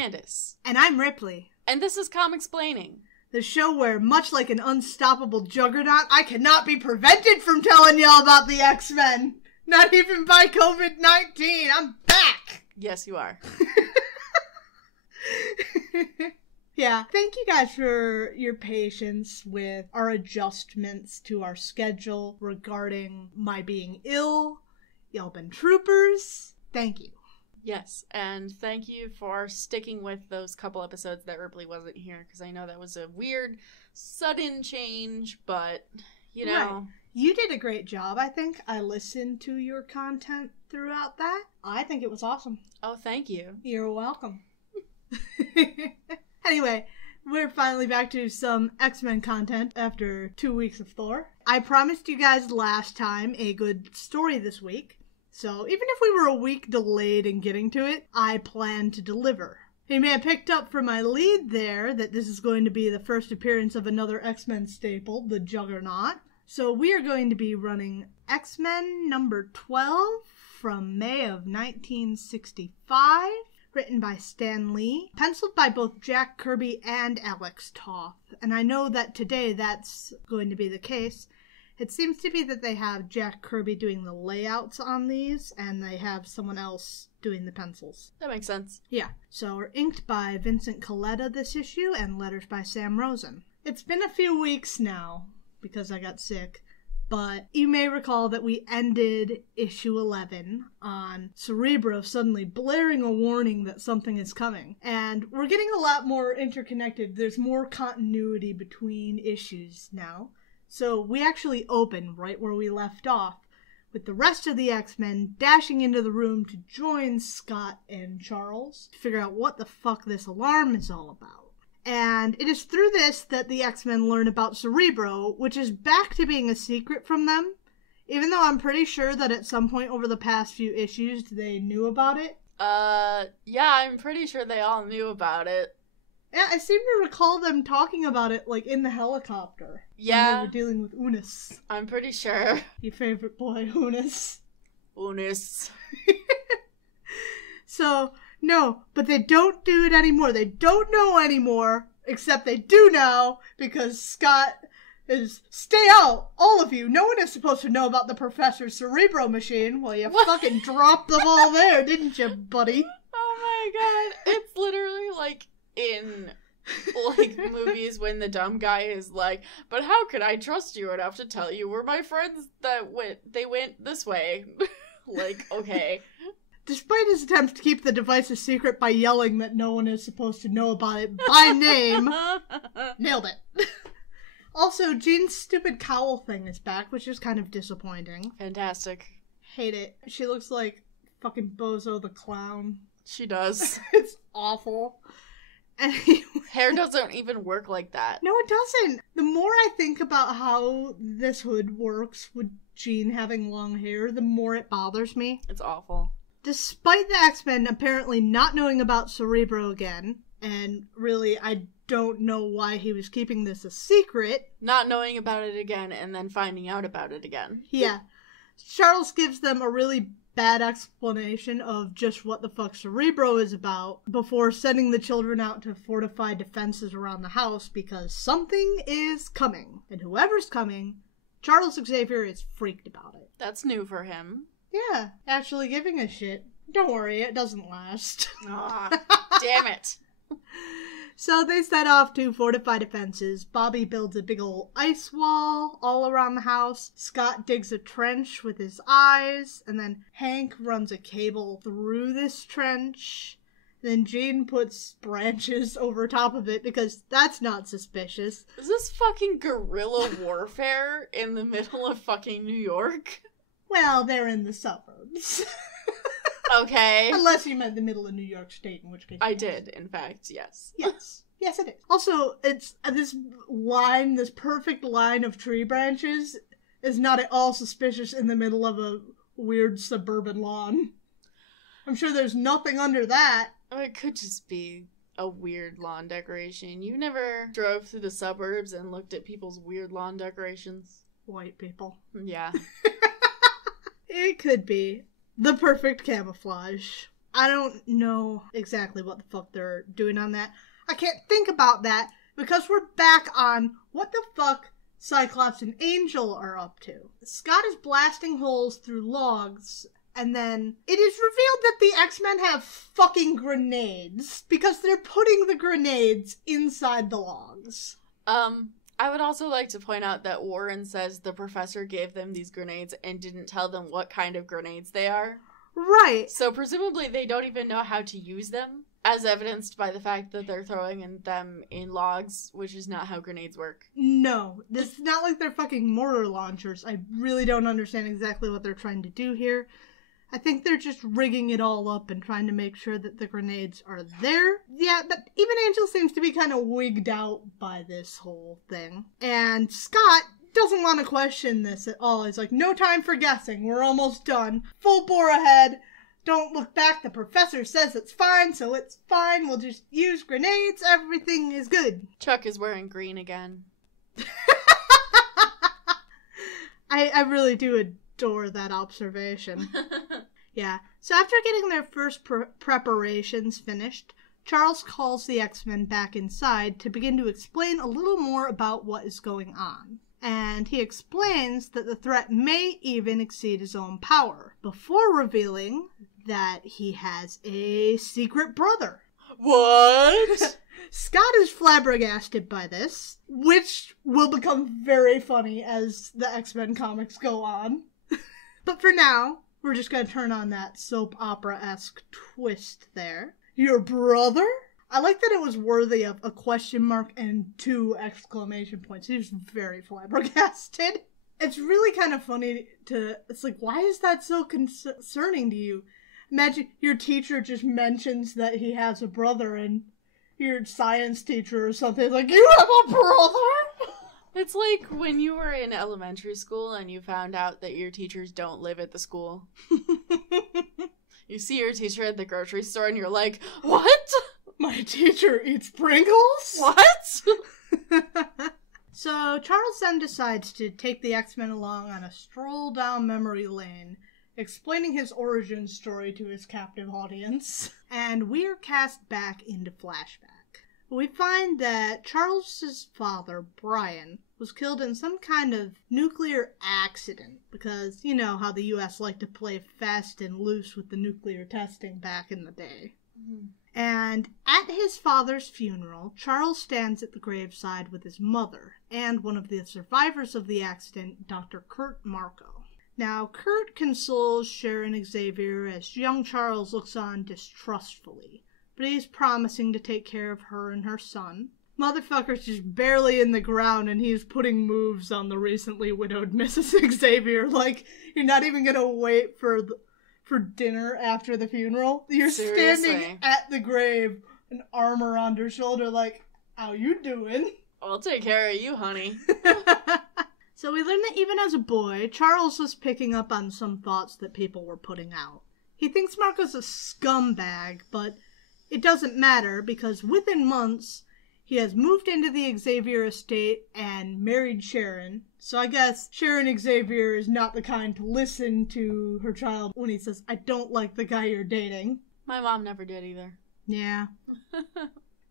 Candace. And I'm Ripley. And this is Comicsplaining. The show where, much like an unstoppable juggernaut, I cannot be prevented from telling y'all about the X-Men. Not even by COVID-19. I'm back. Yes, you are. Yeah, thank you guys for your patience with our adjustments to our schedule regarding my being ill. Y'all been troopers. Thank you. Yes, and thank you for sticking with those couple episodes that Ripley wasn't here, because I know that was a weird, sudden change, but, you know. Right. You did a great job, I think. I listened to your content throughout that. I think it was awesome. Oh, thank you. You're welcome. Anyway, we're finally back to some X-Men content after 2 weeks of Thor. I promised you guys last time a good story this week, so even if we were a week delayed in getting to it, I plan to deliver. You may have picked up from my lead there that this is going to be the first appearance of another X-Men staple, the Juggernaut. So we are going to be running X-Men number 12 from May of 1965. Written by Stan Lee, penciled by both Jack Kirby and Alex Toth. And I know that today that's going to be the case. It seems to be that they have Jack Kirby doing the layouts on these, and they have someone else doing the pencils. That makes sense. Yeah. So we're inked by Vincent Coletta this issue, and letters by Sam Rosen. It's been a few weeks now, because I got sick. But you may recall that we ended issue 11 on Cerebro suddenly blaring a warning that something is coming. And we're getting a lot more interconnected. There's more continuity between issues now. So we actually open right where we left off, with the rest of the X-Men dashing into the room to join Scott and Charles to figure out what the fuck this alarm is all about. And it is through this that the X-Men learn about Cerebro, which is back to being a secret from them, even though I'm pretty sure that at some point over the past few issues they knew about it. Yeah, I'm pretty sure they all knew about it. Yeah, I seem to recall them talking about it, like, in the helicopter. Yeah. When they were dealing with Unis. I'm pretty sure. Your favorite boy, Unis. Unis. So, no, but they don't do it anymore. They don't know anymore, except they do now, because Scott is, stay out, all of you. No one is supposed to know about the Professor's Cerebro machine. Well, you fucking dropped them all there, didn't you, buddy? Oh my god. It's literally like in, like, movies when the dumb guy is like, but how could I trust you enough to tell you we're my friends that went this way? Like, okay. Despite his attempts to keep the device a secret by yelling that no one is supposed to know about it by name, nailed it. Also, Jean's stupid cowl thing is back, which is kind of disappointing. Fantastic. Hate it. She looks like fucking Bozo the Clown. She does. It's awful. Anyway. Hair doesn't even work like that. No, it doesn't. The more I think about how this hood works with Jean having long hair, the more it bothers me. It's awful. Despite the X-Men apparently not knowing about Cerebro again, and really I don't know why he was keeping this a secret. Not knowing about it again and then finding out about it again. Yeah. Charles gives them a really bad explanation of just what the fuck Cerebro is about before sending the children out to fortify defenses around the house because something is coming. And whoever's coming, Charles Xavier is freaked about it. That's new for him. Yeah, actually giving a shit. Don't worry, it doesn't last. Aw, damn it. So they set off to fortify defenses. Bobby builds a big old ice wall all around the house. Scott digs a trench with his eyes. And then Hank runs a cable through this trench. Then Jean puts branches over top of it because that's not suspicious. Is this fucking guerrilla warfare in the middle of fucking New York? Well, they're in the suburbs. Okay. Unless you meant the middle of New York State, in which case... I did, in fact, yes. Yes. Yes, it is. Also, it's this line, this perfect line of tree branches is not at all suspicious in the middle of a weird suburban lawn. I'm sure there's nothing under that. Or it could just be a weird lawn decoration. You never drove through the suburbs and looked at people's weird lawn decorations? White people. Yeah. It could be. The perfect camouflage. I don't know exactly what the fuck they're doing on that. I can't think about that because we're back on what the fuck Cyclops and Angel are up to. Scott is blasting holes through logs, and then it is revealed that the X-Men have fucking grenades because they're putting the grenades inside the logs. I would also like to point out that Warren says the professor gave them these grenades and didn't tell them what kind of grenades they are. Right. So presumably they don't even know how to use them, as evidenced by the fact that they're throwing them in logs, which is not how grenades work. No, this is not like they're fucking mortar launchers. I really don't understand exactly what they're trying to do here. I think they're just rigging it all up and trying to make sure that the grenades are there. Yeah, but even Angel seems to be kind of wigged out by this whole thing. And Scott doesn't want to question this at all. He's like, no time for guessing. We're almost done. Full bore ahead. Don't look back. The professor says it's fine, so it's fine. We'll just use grenades. Everything is good. Chuck is wearing green again. I really do adore that observation. Yeah. So after getting their first preparations finished, Charles calls the X-Men back inside to begin to explain a little more about what is going on. And he explains that the threat may even exceed his own power, before revealing that he has a secret brother. What? Scott is flabbergasted by this, which will become very funny as the X-Men comics go on. But for now, we're just going to turn on that soap opera-esque twist there. Your brother? I like that it was worthy of a question mark and 2 exclamation points. He was very flabbergasted. It's really kind of funny it's like, why is that so concerning to you? Imagine your teacher just mentions that he has a brother and your science teacher or something is like, you have a brother? It's like when you were in elementary school and you found out that your teachers don't live at the school. You see your teacher at the grocery store and you're like, what? My teacher eats Pringles? What? So Charles then decides to take the X-Men along on a stroll down memory lane, explaining his origin story to his captive audience. And we're cast back into flashback. We find that Charles's father, Brian, was killed in some kind of nuclear accident because you know how the U.S. liked to play fast and loose with the nuclear testing back in the day. Mm-hmm. And at his father's funeral, Charles stands at the graveside with his mother and one of the survivors of the accident, Dr. Kurt Marco. Now, Kurt consoles Sharon Xavier as young Charles looks on distrustfully, but he's promising to take care of her and her son. Motherfucker's just barely in the ground and he's putting moves on the recently widowed Mrs. Xavier. Like, you're not even gonna wait for dinner after the funeral. You're Seriously? Standing at the grave, an arm around her shoulder like, how you doing? I'll take care of you, honey. So we learn that even as a boy, Charles was picking up on some thoughts that people were putting out. He thinks Marco's a scumbag, but it doesn't matter because within months, he has moved into the Xavier estate and married Sharon. So I guess Sharon Xavier is not the kind to listen to her child when he says, I don't like the guy you're dating. My mom never did either. Yeah.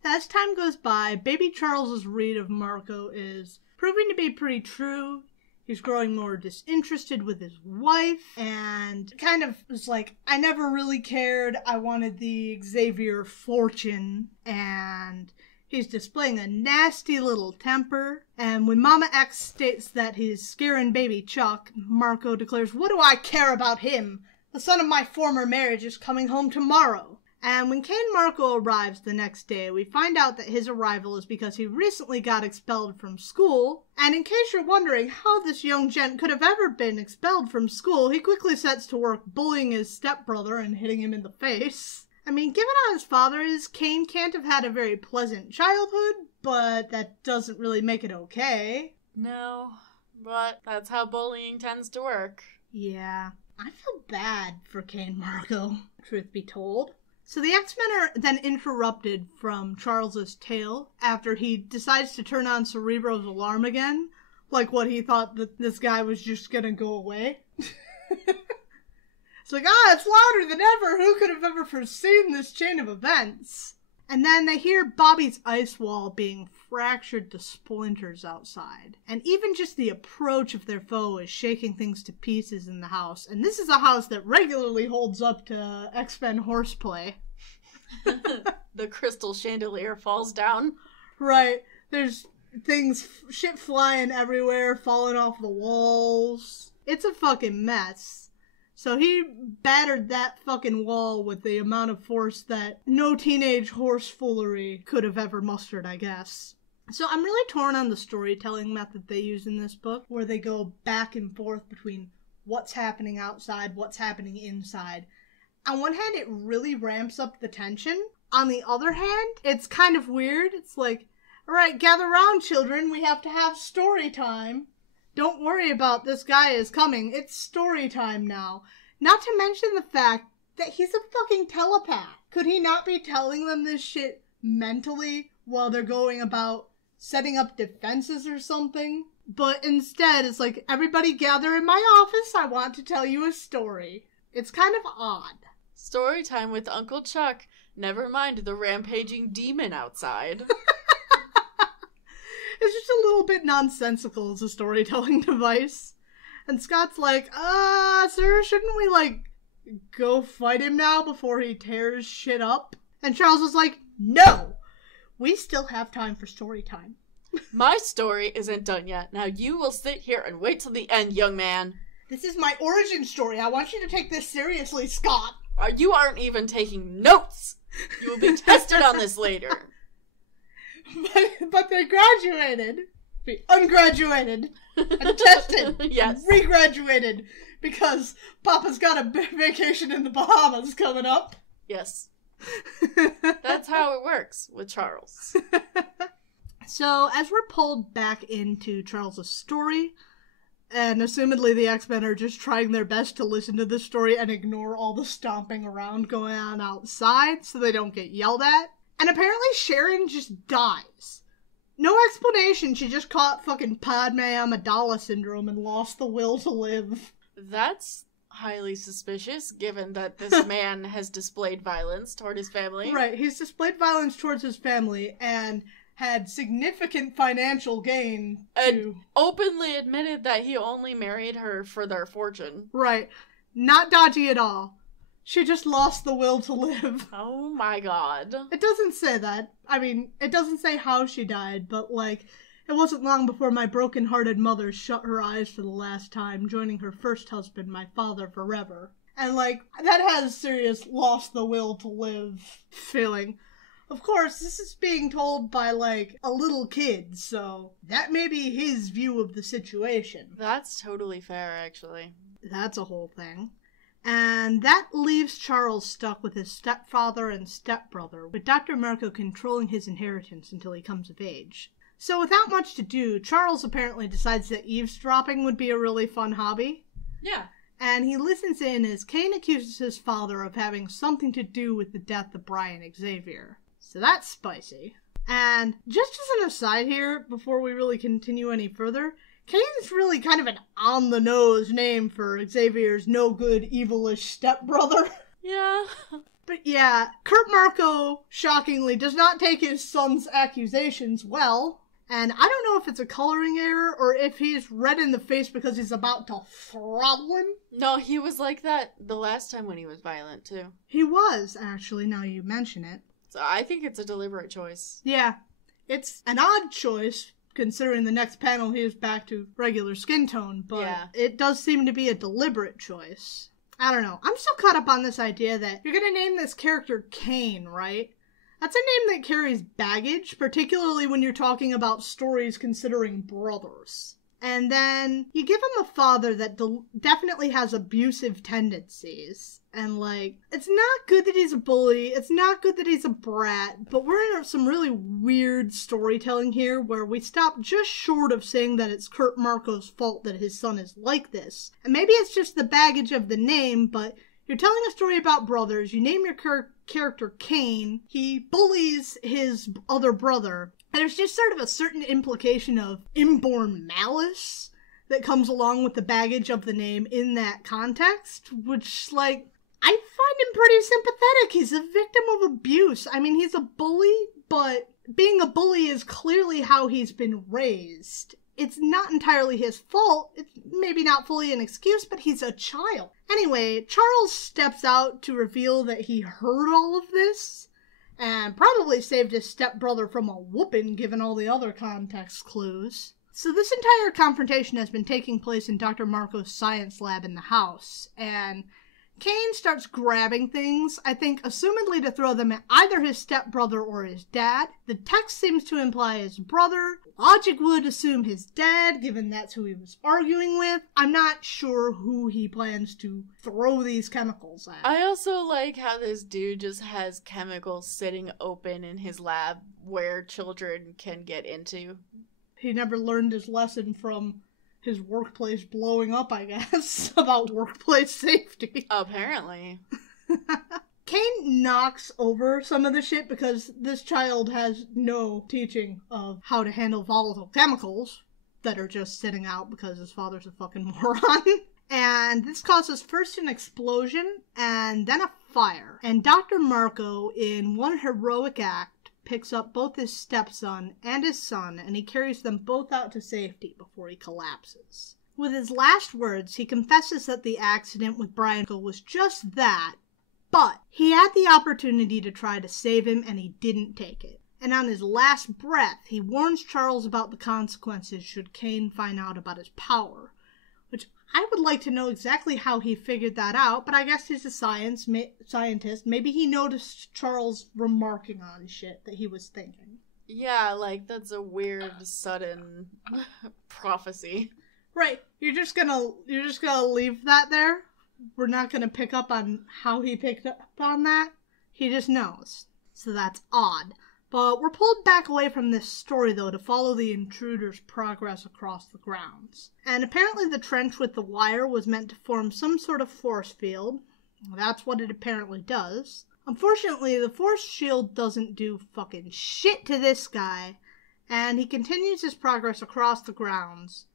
As time goes by, baby Charles's read of Marco is proving to be pretty true. He's growing more disinterested with his wife and kind of was like, I never really cared. I wanted the Xavier fortune, and he's displaying a nasty little temper, and when Mama X states that he's scaring baby Chuck, Marco declares, what do I care about him? The son of my former marriage is coming home tomorrow. And when Kane Marco arrives the next day, we find out that his arrival is because he recently got expelled from school. And in case you're wondering how this young gent could have ever been expelled from school, he quickly sets to work bullying his stepbrother and hitting him in the face. I mean, given how his father is, Kane can't have had a very pleasant childhood, but that doesn't really make it okay. No, but that's how bullying tends to work. Yeah, I feel bad for Kane Marco, truth be told. So the X-Men are then interrupted from Charles's tale after he decides to turn on Cerebro's alarm again, like what he thought that this guy was just gonna go away. It's like, it's louder than ever. Who could have ever foreseen this chain of events? And then they hear Bobby's ice wall being fractured to splinters outside. And even just the approach of their foe is shaking things to pieces in the house. And this is a house that regularly holds up to X-Men horseplay. The crystal chandelier falls down. Right. There's shit flying everywhere, falling off the walls. It's a fucking mess. So he battered that fucking wall with the amount of force that no teenage horsefoolery could have ever mustered, I guess. So I'm really torn on the storytelling method they use in this book, where they go back and forth between what's happening outside, what's happening inside. On one hand, it really ramps up the tension. On the other hand, it's kind of weird. It's like, all right, gather round, children. We have to have story time. Don't worry about this guy is coming. It's story time now. Not to mention the fact that he's a fucking telepath. Could he not be telling them this shit mentally while they're going about setting up defenses or something? But instead, it's like, everybody gather in my office. I want to tell you a story. It's kind of odd. Story time with Uncle Chuck. Never mind the rampaging demon outside. It's just a little bit nonsensical as a storytelling device. And Scott's like, sir, shouldn't we, go fight him now before he tears shit up? And Charles was like, no! We still have time for story time. My story isn't done yet. Now you will sit here and wait till the end, young man. This is my origin story. I want you to take this seriously, Scott. You aren't even taking notes. You will be tested on this later. But they graduated, ungraduated, and tested, yes, and regraduated, because Papa's got a vacation in the Bahamas coming up. Yes. That's how it works with Charles. So, as we're pulled back into Charles's story, and assumedly the X-Men are just trying their best to listen to this story and ignore all the stomping around going on outside so they don't get yelled at. And apparently Sharon just dies. No explanation, she just caught fucking Padme Amidala syndrome and lost the will to live. That's highly suspicious, given that this man has displayed violence toward his family. Right, he's displayed violence towards his family and had significant financial gain and openly admitted that he only married her for their fortune. Right. Not dodgy at all. She just lost the will to live. Oh my god. It doesn't say that. I mean, it doesn't say how she died, but, it wasn't long before my broken-hearted mother shut her eyes for the last time, joining her first husband, my father, forever. And, that has serious lost the will to live feeling. Of course, this is being told by, a little kid, so that may be his view of the situation. That's totally fair, actually. That's a whole thing. And that leaves Charles stuck with his stepfather and stepbrother, with Dr. Marco controlling his inheritance until he comes of age. So without much to do, Charles apparently decides that eavesdropping would be a really fun hobby. Yeah. And he listens in as Kane accuses his father of having something to do with the death of Brian Xavier. So that's spicy. And just as an aside here, before we really continue any further, Kane's really kind of an on-the-nose name for Xavier's no-good, evilish stepbrother. Yeah. But yeah, Kurt Marco, shockingly, does not take his son's accusations well. And I don't know if it's a coloring error or if he's red in the face because he's about to throttle him. No, he was like that the last time when he was violent, too. He was, actually, now you mention it. So I think it's a deliberate choice. Yeah. It's an odd choice, considering the next panel he is back to regular skin tone, but It does seem to be a deliberate choice. I don't know. I'm still caught up on this idea that you're gonna name this character Kane, right? That's a name that carries baggage, particularly when you're talking about stories considering brothers. And then you give him a father that definitely has abusive tendencies. And, it's not good that he's a bully, it's not good that he's a brat, but we're in some really weird storytelling here where we stop just short of saying that it's Kurt Marco's fault that his son is like this. And maybe it's just the baggage of the name, but you're telling a story about brothers, you name your character Kane, he bullies his other brother, and there's just sort of a certain implication of inborn malice that comes along with the baggage of the name in that context, which, like, I find him pretty sympathetic. He's a victim of abuse. I mean, he's a bully, but being a bully is clearly how he's been raised. It's not entirely his fault. It's maybe not fully an excuse, but he's a child. Anyway, Charles steps out to reveal that he heard all of this, and probably saved his stepbrother from a whooping given all the other context clues. So this entire confrontation has been taking place in Dr. Marco's science lab in the house, and Kane starts grabbing things, I think assumedly to throw them at either his stepbrother or his dad. The text seems to imply his brother. Logic would assume his dad, given that's who he was arguing with. I'm not sure who he plans to throw these chemicals at. I also like how this dude just has chemicals sitting open in his lab where children can get into. He never learned his lesson from his workplace blowing up, I guess, about workplace safety. Apparently. Kane knocks over some of the shit because this child has no teaching of how to handle volatile chemicals that are just sitting out because his father's a fucking moron. And this causes first an explosion and then a fire. And Dr. Marco, in one heroic act, picks up both his stepson and his son, and he carries them both out to safety before he collapses. With his last words, he confesses that the accident with Brian was just that, but he had the opportunity to try to save him, and he didn't take it. And on his last breath, he warns Charles about the consequences should Kane find out about his power, which I would like to know exactly how he figured that out, but I guess he's a scientist. Maybe he noticed Charles remarking on shit that he was thinking. Yeah, like, that's a weird, sudden prophecy. Right. You're just gonna leave that there? We're not gonna pick up on how he picked up on that? He just knows. So that's odd. But we're pulled back away from this story, though, to follow the intruder's progress across the grounds. And apparently the trench with the wire was meant to form some sort of force field. That's what it apparently does. Unfortunately, the force shield doesn't do fucking shit to this guy, and he continues his progress across the grounds,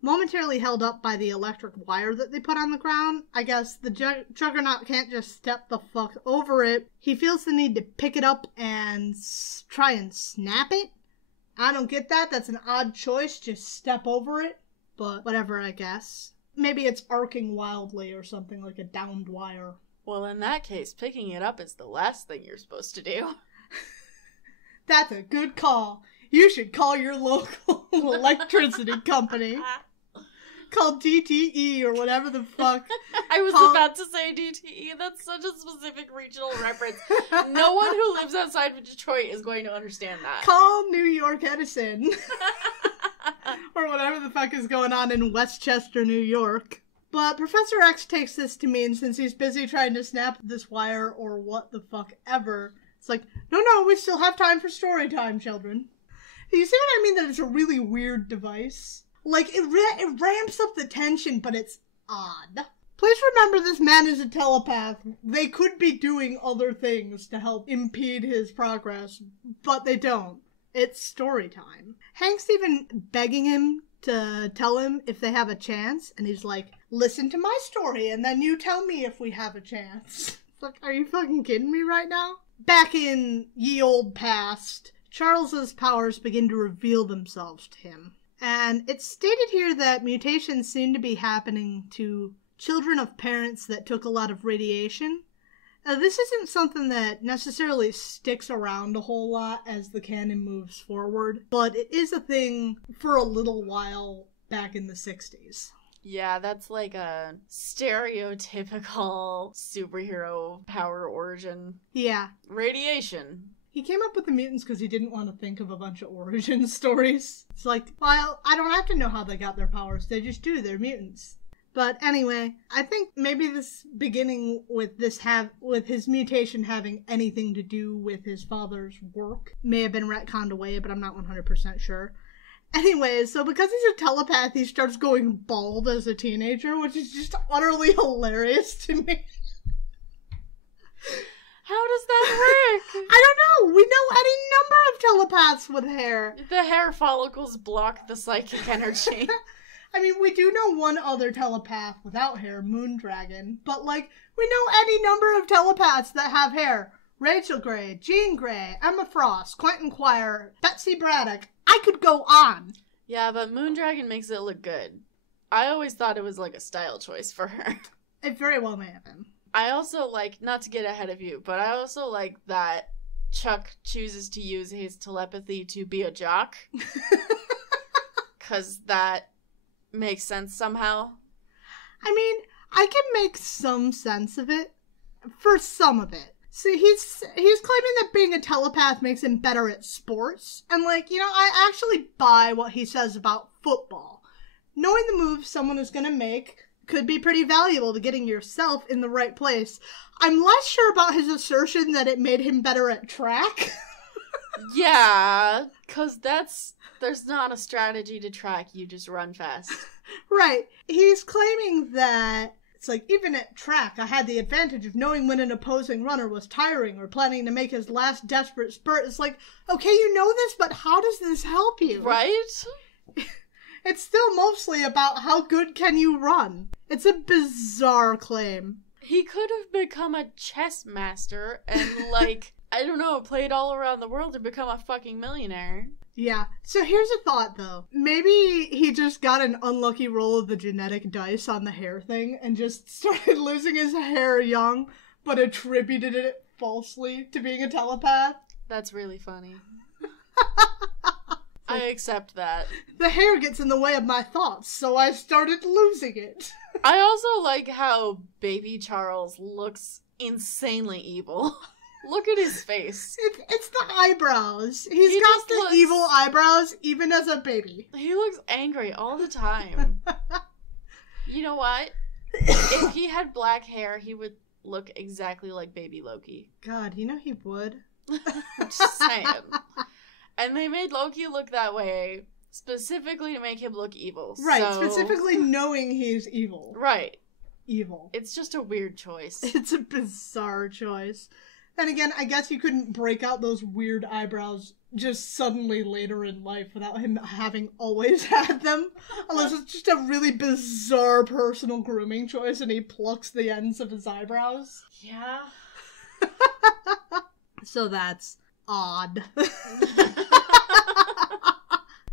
momentarily held up by the electric wire that they put on the ground. I guess the Juggernaut can't just step the fuck over it. He feels the need to pick it up and try and snap it. I don't get that. That's an odd choice. Just step over it. But whatever, I guess. Maybe it's arcing wildly or something, like a downed wire. Well, in that case, picking it up is the last thing you're supposed to do. That's a good call. You should call your local electricity company. Called DTE or whatever the fuck. I was about to say DTE. That's such a specific regional reference. No one who lives outside of Detroit is going to understand that. Call New York Edison. Or whatever the fuck is going on in Westchester, New York. But Professor X takes this to mean since he's busy trying to snap this wire or what the fuck ever. It's like, no, we still have time for story time, children. You see what I mean? That it's a really weird device? Like, it ramps up the tension, but it's odd. Please remember this man is a telepath. They could be doing other things to help impede his progress, but they don't. It's story time. Hank's even begging him to tell him if they have a chance, and he's like, listen to my story, and then you tell me if we have a chance. It's like, are you fucking kidding me right now? Back in ye old past, Charles's powers begin to reveal themselves to him. And it's stated here that mutations seem to be happening to children of parents that took a lot of radiation. This isn't something that necessarily sticks around a whole lot as the canon moves forward, but it is a thing for a little while back in the 60s. Yeah, that's like a stereotypical superhero power origin. Yeah. Radiation. He came up with the mutants because he didn't want to think of a bunch of origin stories. It's like, well, I don't have to know how they got their powers. They just do. They're mutants. But anyway, I think maybe this beginning with with his mutation having anything to do with his father's work may have been retconned away, but I'm not 100% sure. Anyway, so because he's a telepath, he starts going bald as a teenager, which is just utterly hilarious to me. How does that work? I don't know. We know any number of telepaths with hair. The hair follicles block the psychic energy. I mean, we do know one other telepath without hair, Moondragon, but, like, we know any number of telepaths that have hair. Rachel Gray, Jean Grey, Emma Frost, Quentin Quire, Betsy Braddock. I could go on. Yeah, but Moondragon makes it look good. I always thought it was like a style choice for her. It very well may have been. I also like, not to get ahead of you, but I also like that Chuck chooses to use his telepathy to be a jock. Because that makes sense somehow. I mean, I can make some sense of it. For some of it. See, he's claiming that being a telepath makes him better at sports. And, like, you know, I actually buy what he says about football. Knowing the moves someone is going to make could be pretty valuable to getting yourself in the right place. I'm less sure about his assertion that it made him better at track. Yeah, because there's not a strategy to track, you just run fast. Right. He's claiming that it's like, even at track, I had the advantage of knowing when an opposing runner was tiring or planning to make his last desperate spurt. It's like, okay, you know this, but how does this help you? Right? It's still mostly about how good can you run. It's a bizarre claim. He could have become a chess master and, like, I don't know, played all around the world and become a fucking millionaire. Yeah. So here's a thought, though. Maybe he just got an unlucky roll of the genetic dice on the hair thing and just started losing his hair young, but attributed it falsely to being a telepath. That's really funny. I accept that. The hair gets in the way of my thoughts, so I started losing it. I also like how baby Charles looks insanely evil. Look at his face. It's the eyebrows. He got the evil eyebrows even as a baby. He looks angry all the time. You know what? If he had black hair, he would look exactly like baby Loki. God, you know he would. I'm just saying. And they made Loki look that way specifically to make him look evil. Right, so... specifically knowing he's evil. Right. Evil. It's just a weird choice. It's a bizarre choice. And again, I guess you couldn't break out those weird eyebrows just suddenly later in life without him having always had them. Unless it's just a really bizarre personal grooming choice and he plucks the ends of his eyebrows. Yeah. So that's odd.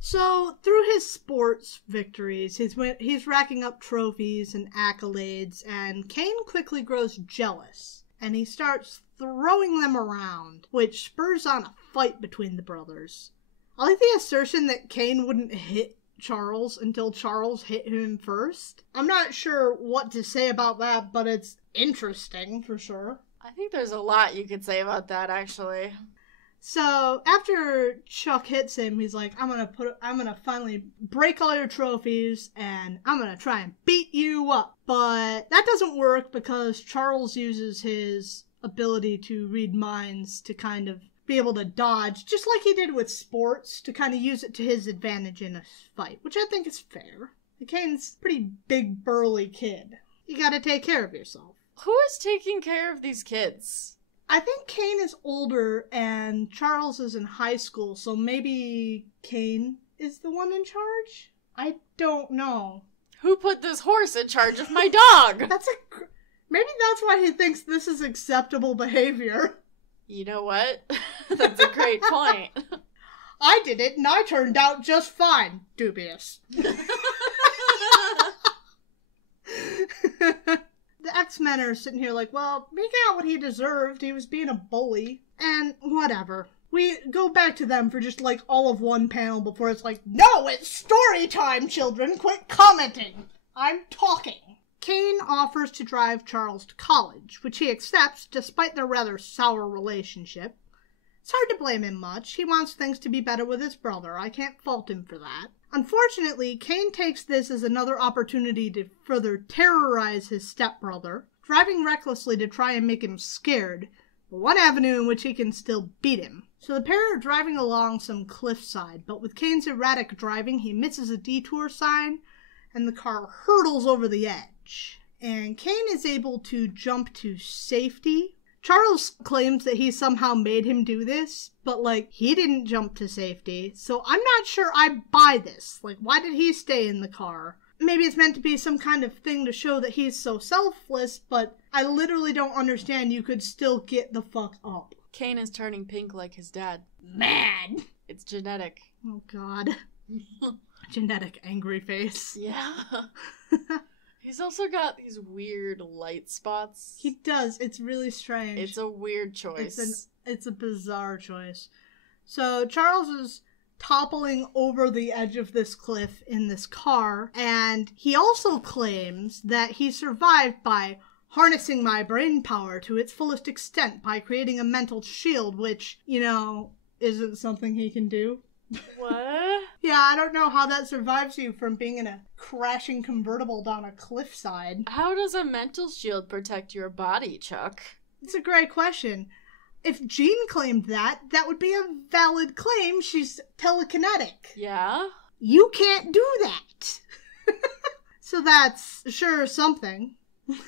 So, through his sports victories, he's racking up trophies and accolades, and Kane quickly grows jealous, and he starts throwing them around, which spurs on a fight between the brothers. I like the assertion that Kane wouldn't hit Charles until Charles hit him first. I'm not sure what to say about that, but it's interesting, for sure. I think there's a lot you could say about that, actually. So, after Chuck hits him, he's like, I'm gonna finally break all your trophies, and I'm gonna try and beat you up. But that doesn't work because Charles uses his ability to read minds to kind of be able to dodge, just like he did with sports, to kind of use it to his advantage in a fight, which I think is fair. Kane's a pretty big, burly kid. You gotta take care of yourself. Who is taking care of these kids? I think Kane is older and Charles is in high school, so maybe Kane is the one in charge? I don't know. Who put this horse in charge of my dog? Maybe that's why he thinks this is acceptable behavior. You know what? That's a great point. I did it and I turned out just fine. Dubious. The X-Men are sitting here like, well, he got what he deserved. He was being a bully. And whatever. We go back to them for just like all of one panel before it's like, no, it's story time, children. Quit commenting. I'm talking. Kane offers to drive Charles to college, which he accepts despite their rather sour relationship. It's hard to blame him much. He wants things to be better with his brother. I can't fault him for that. Unfortunately, Kane takes this as another opportunity to further terrorize his stepbrother, driving recklessly to try and make him scared, but one avenue in which he can still beat him. So the pair are driving along some cliffside, but with Kane's erratic driving, he misses a detour sign, and the car hurtles over the edge. And Kane is able to jump to safety. Charles claims that he somehow made him do this, but, like, he didn't jump to safety, so I'm not sure I buy this. Like, why did he stay in the car? maybe it's meant to be some kind of thing to show that he's so selfless, but I literally don't understand you could still get the fuck up. Kane is turning pink like his dad. Mad! It's genetic. Oh god. Genetic angry face. Yeah. He's also got these weird light spots. He does. It's really strange. It's a weird choice. It's a bizarre choice. So Charles is toppling over the edge of this cliff in this car, and he also claims that he survived by harnessing my brain power to its fullest extent by creating a mental shield, which, isn't something he can do. What? Yeah, I don't know how that survives you from being in a crashing convertible down a cliffside. How does a mental shield protect your body, Chuck? It's a great question. If Jean claimed that would be a valid claim. She's telekinetic. Yeah? You can't do that. So that's sure something.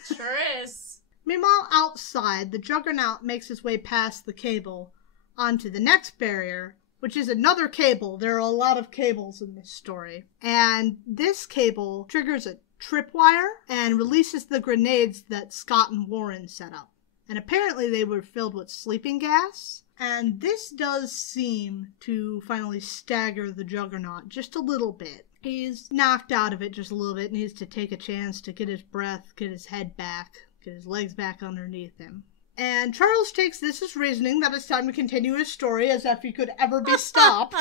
Sure is. Meanwhile, outside, the Juggernaut makes his way past the cable onto the next barrier, which is another cable. There are a lot of cables in this story. And this cable triggers a tripwire and releases the grenades that Scott and Warren set up. And apparently they were filled with sleeping gas. And this does seem to finally stagger the Juggernaut just a little bit. He's knocked out of it just a little bit, needs to take a chance to get his breath, get his head back, get his legs back underneath him. And Charles takes this as reasoning that it's time to continue his story as if he could ever be stopped.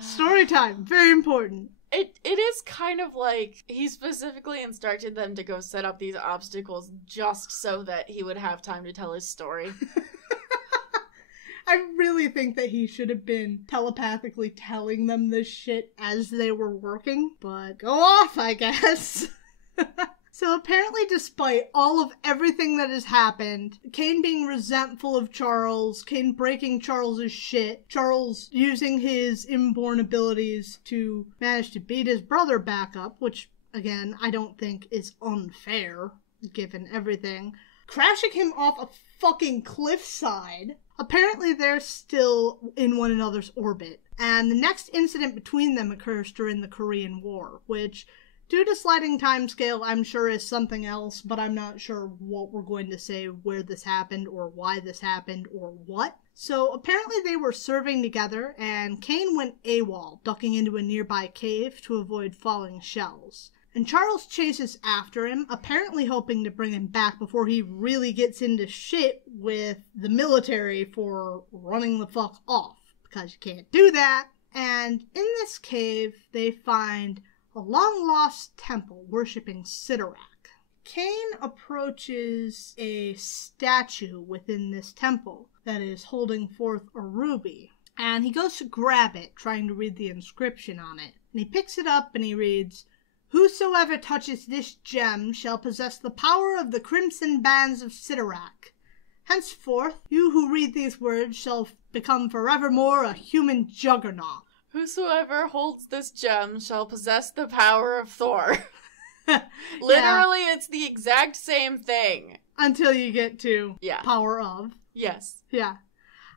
Story time, very important. It is kind of like he specifically instructed them to go set up these obstacles just so that he would have time to tell his story. I really think that he should have been telepathically telling them this shit as they were working, but go off, I guess. So apparently, despite all of everything that has happened, Kane being resentful of Charles, Kane breaking Charles's shit, Charles using his inborn abilities to manage to beat his brother back up, which, again, I don't think is unfair, given everything, crashing him off a fucking cliffside. Apparently, they're still in one another's orbit, and the next incident between them occurs during the Korean War, which, due to sliding timescale, I'm sure is something else, but I'm not sure what we're going to say where this happened or why this happened or what. So apparently they were serving together, and Kane went AWOL, ducking into a nearby cave to avoid falling shells. And Charles chases after him, apparently hoping to bring him back before he really gets into shit with the military for running the fuck off, because you can't do that. And in this cave, they find a long-lost temple worshipping Sidorak. Kane approaches a statue within this temple that is holding forth a ruby, and he goes to grab it, trying to read the inscription on it. And he picks it up and he reads, "Whosoever touches this gem shall possess the power of the crimson bands of Sidorak. Henceforth, you who read these words shall become forevermore a human juggernaut. Whosoever holds this gem shall possess the power of Thor." Literally, yeah. It's the exact same thing. Until you get to power of. Yes. Yeah.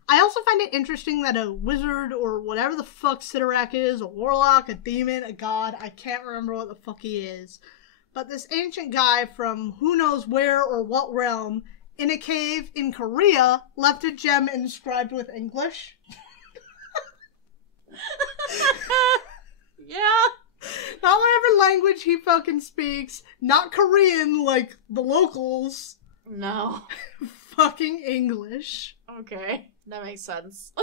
I also find it interesting that a wizard or whatever the fuck Sidorak is, a warlock, a demon, a god, I can't remember what the fuck he is, but this ancient guy from who knows where or what realm in a cave in Korea left a gem inscribed with English. Yeah. Not whatever language he fucking speaks. Not Korean like the locals. No. Fucking English. Okay. That makes sense.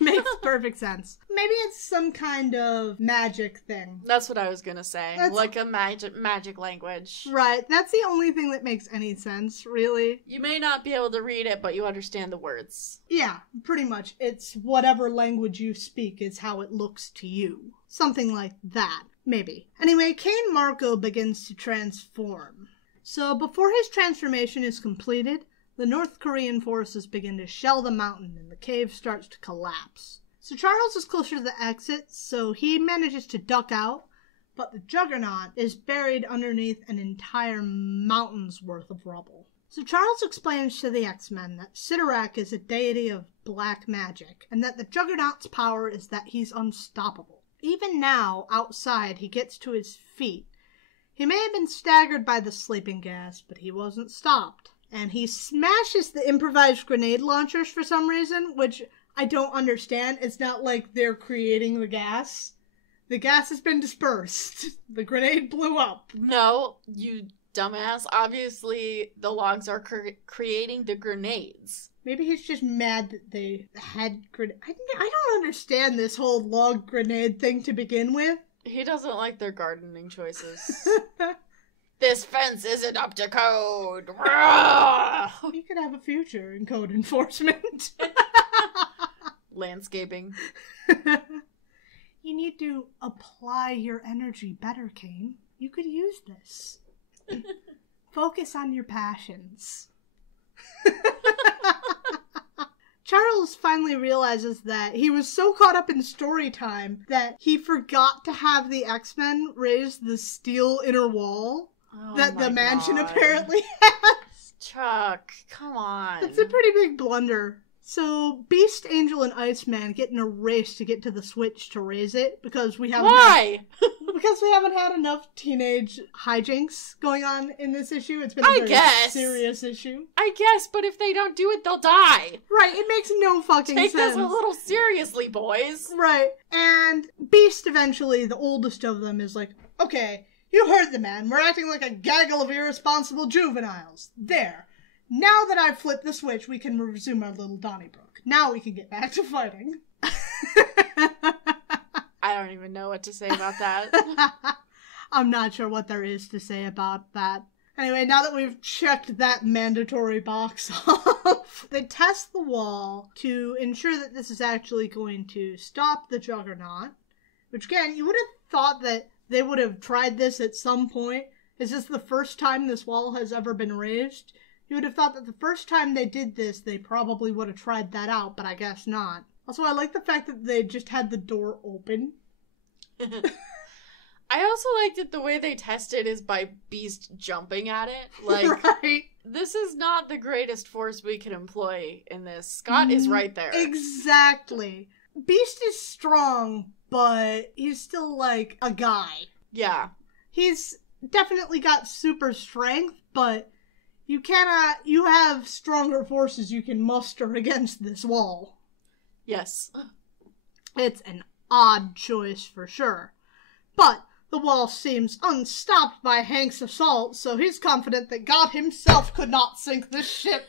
Makes perfect sense. Maybe it's some kind of magic thing. That's what I was gonna say. Like a magic language. Right. That's the only thing that makes any sense, really. You may not be able to read it, but you understand the words. Yeah, pretty much. It's whatever language you speak is how it looks to you. Something like that. Maybe. Anyway, Kane Marco begins to transform. So before his transformation is completed, the North Korean forces begin to shell the mountain and the cave starts to collapse. So Charles is closer to the exit, so he manages to duck out, but the Juggernaut is buried underneath an entire mountain's worth of rubble. So Charles explains to the X-Men that Sidorak is a deity of black magic, and that the Juggernaut's power is that he's unstoppable. Even now, outside, he gets to his feet. He may have been staggered by the sleeping gas, but he wasn't stopped. And he smashes the improvised grenade launchers for some reason, which I don't understand. It's not like they're creating the gas. The gas has been dispersed. The grenade blew up. No, you dumbass. Obviously, the logs are creating the grenades. Maybe he's just mad that they had grenade. I don't understand this whole log grenade thing to begin with. He doesn't like their gardening choices. This fence isn't up to code. You could have a future in code enforcement. Landscaping. You need to apply your energy better, Kane. You could use this. Focus on your passions. Charles finally realizes that he was so caught up in story time that he forgot to have the X-Men raise the steel inner wall that the mansion apparently has. Chuck, come on. It's a pretty big blunder. So Beast, Angel, and Iceman get in a race to get to the switch to raise it because we haven't. Why? Because we haven't had enough teenage hijinks going on in this issue. It's been a very serious issue. I guess, but if they don't do it, they'll die. Right, it makes no fucking sense. Take this a little seriously, boys. Right, and Beast eventually, the oldest of them, is like, okay, you heard the man. We're acting like a gaggle of irresponsible juveniles. There. Now that I've flipped the switch, we can resume our little Donnybrook. Now we can get back to fighting. I don't even know what to say about that. I'm not sure what there is to say about that. Anyway, now that we've checked that mandatory box off, they test the wall to ensure that this is actually going to stop the Juggernaut. Which, again, you would have thought that they would have tried this at some point. Is this the first time this wall has ever been raised? You would have thought that the first time they did this, they probably would have tried that out, but I guess not. Also, I like the fact that they just had the door open. I also liked it the way they tested is by Beast jumping at it. Like, right. This is not the greatest force we can employ in this. Scott is right there. Exactly. Beast is strong, but he's still like a guy. Yeah. He's definitely got super strength, but you have stronger forces you can muster against this wall. Yes. It's an odd choice for sure. But the wall seems unstopped by Hank's assault, so he's confident that God himself could not sink this ship.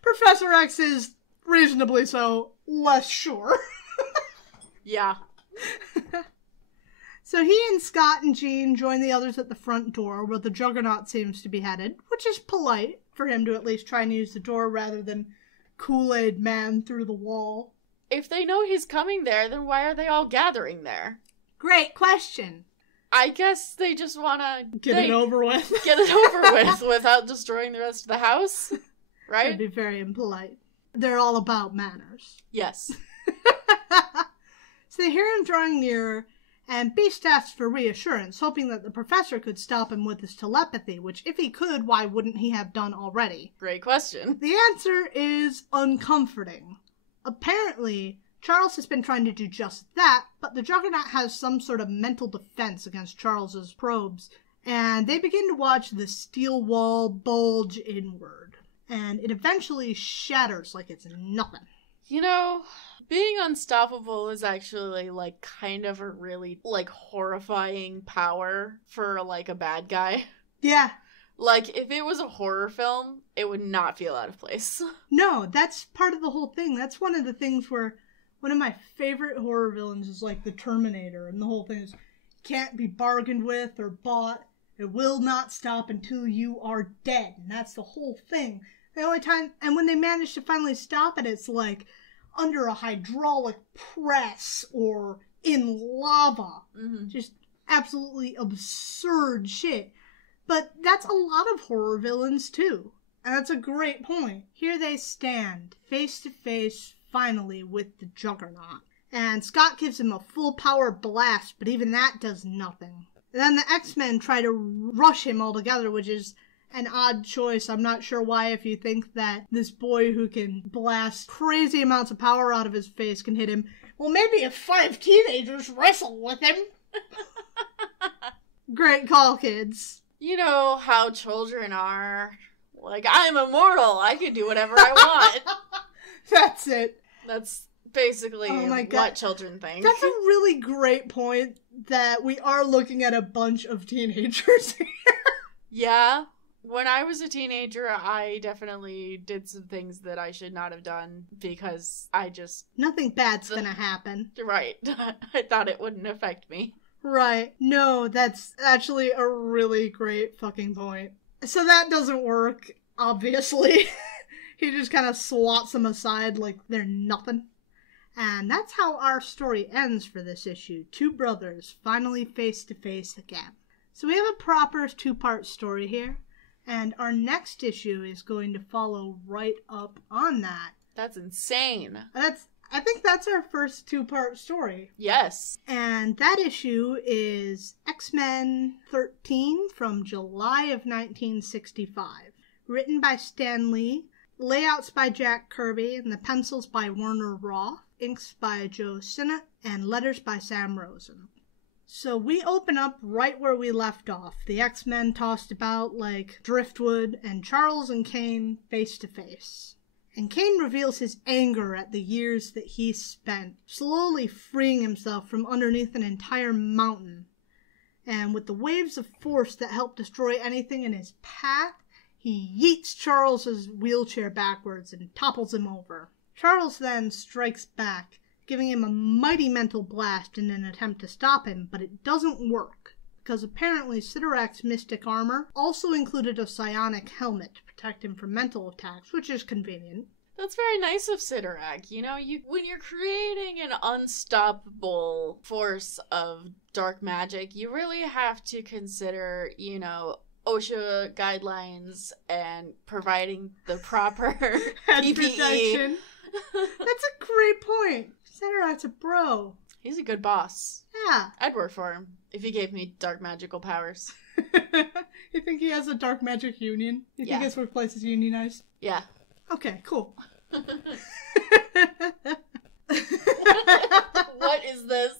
Professor X is, reasonably so, less sure. Yeah. So he and Scott and Jean join the others at the front door where the Juggernaut seems to be headed, which is polite for him to at least try and use the door rather than Kool-Aid Man through the wall. If they know he's coming there, then why are they all gathering there? Great question. I guess they just want to... Get it over with. Get it over with without destroying the rest of the house, right? That'd be very impolite. They're all about manners. Yes. So they hear him drawing nearer, and Beast asks for reassurance, hoping that the professor could stop him with his telepathy, which if he could, why wouldn't he have done already? Great question. The answer is uncomforting. Apparently, Charles has been trying to do just that, but the Juggernaut has some sort of mental defense against Charles's probes, and they begin to watch the steel wall bulge inward, and it eventually shatters like it's nothing. You know, being unstoppable is actually, like, kind of a really, like, horrifying power for, like, a bad guy. Yeah. Like, if it was a horror film, it would not feel out of place. No, that's part of the whole thing. That's one of the things where one of my favorite horror villains is, like, the Terminator, and the whole thing is, can't be bargained with or bought. It will not stop until you are dead, and that's the whole thing. The only time, and when they manage to finally stop it, it's like under a hydraulic press or in lava. Mm-hmm. Just absolutely absurd shit. But that's a lot of horror villains too. And that's a great point. Here they stand, face to face, finally, with the Juggernaut. And Scott gives him a full power blast, but even that does nothing. And then the X-Men try to rush him altogether, which is an odd choice. I'm not sure why, if you think that this boy who can blast crazy amounts of power out of his face can hit him. Well, maybe if 5 teenagers wrestle with him. Great call, kids. You know how children are. Like, I'm immortal. I can do whatever I want. That's it. That's basically what children think. That's a really great point, that we are looking at a bunch of teenagers here. Yeah. When I was a teenager, I definitely did some things that I should not have done because I just... Nothing bad's gonna happen. Right. I thought it wouldn't affect me. Right. No, that's actually a really great fucking point. So that doesn't work, obviously. He just kind of swats them aside like they're nothing. And that's how our story ends for this issue. 2 brothers finally face to face again. So we have a proper 2-part story here. And our next issue is going to follow right up on that. That's insane. I think that's our first 2-part story. Yes. And that issue is X-Men 13 from July of 1965. Written by Stan Lee, layouts by Jack Kirby, and the pencils by Werner Roth, inks by Joe Sinnott, and letters by Sam Rosen. So we open up right where we left off. The X-Men tossed about like driftwood, and Charles and Kane face to face. And Kane reveals his anger at the years that he spent, slowly freeing himself from underneath an entire mountain. And with the waves of force that help destroy anything in his path, he yeets Charles's wheelchair backwards and topples him over. Charles then strikes back, giving him a mighty mental blast in an attempt to stop him, but it doesn't work, because apparently Sidorak's mystic armor also included a psionic helmet to protect him from mental attacks, which is convenient. That's very nice of Sidorak. You know, when you're creating an unstoppable force of dark magic, you really have to consider, you know, OSHA guidelines and providing the proper PPE. Protection. That's a great point. Sidorak's a bro. He's a good boss. Yeah. I'd work for him if he gave me dark magical powers. You think he has a dark magic union? You think his workplace is unionized? Yeah. Okay, cool. What is this?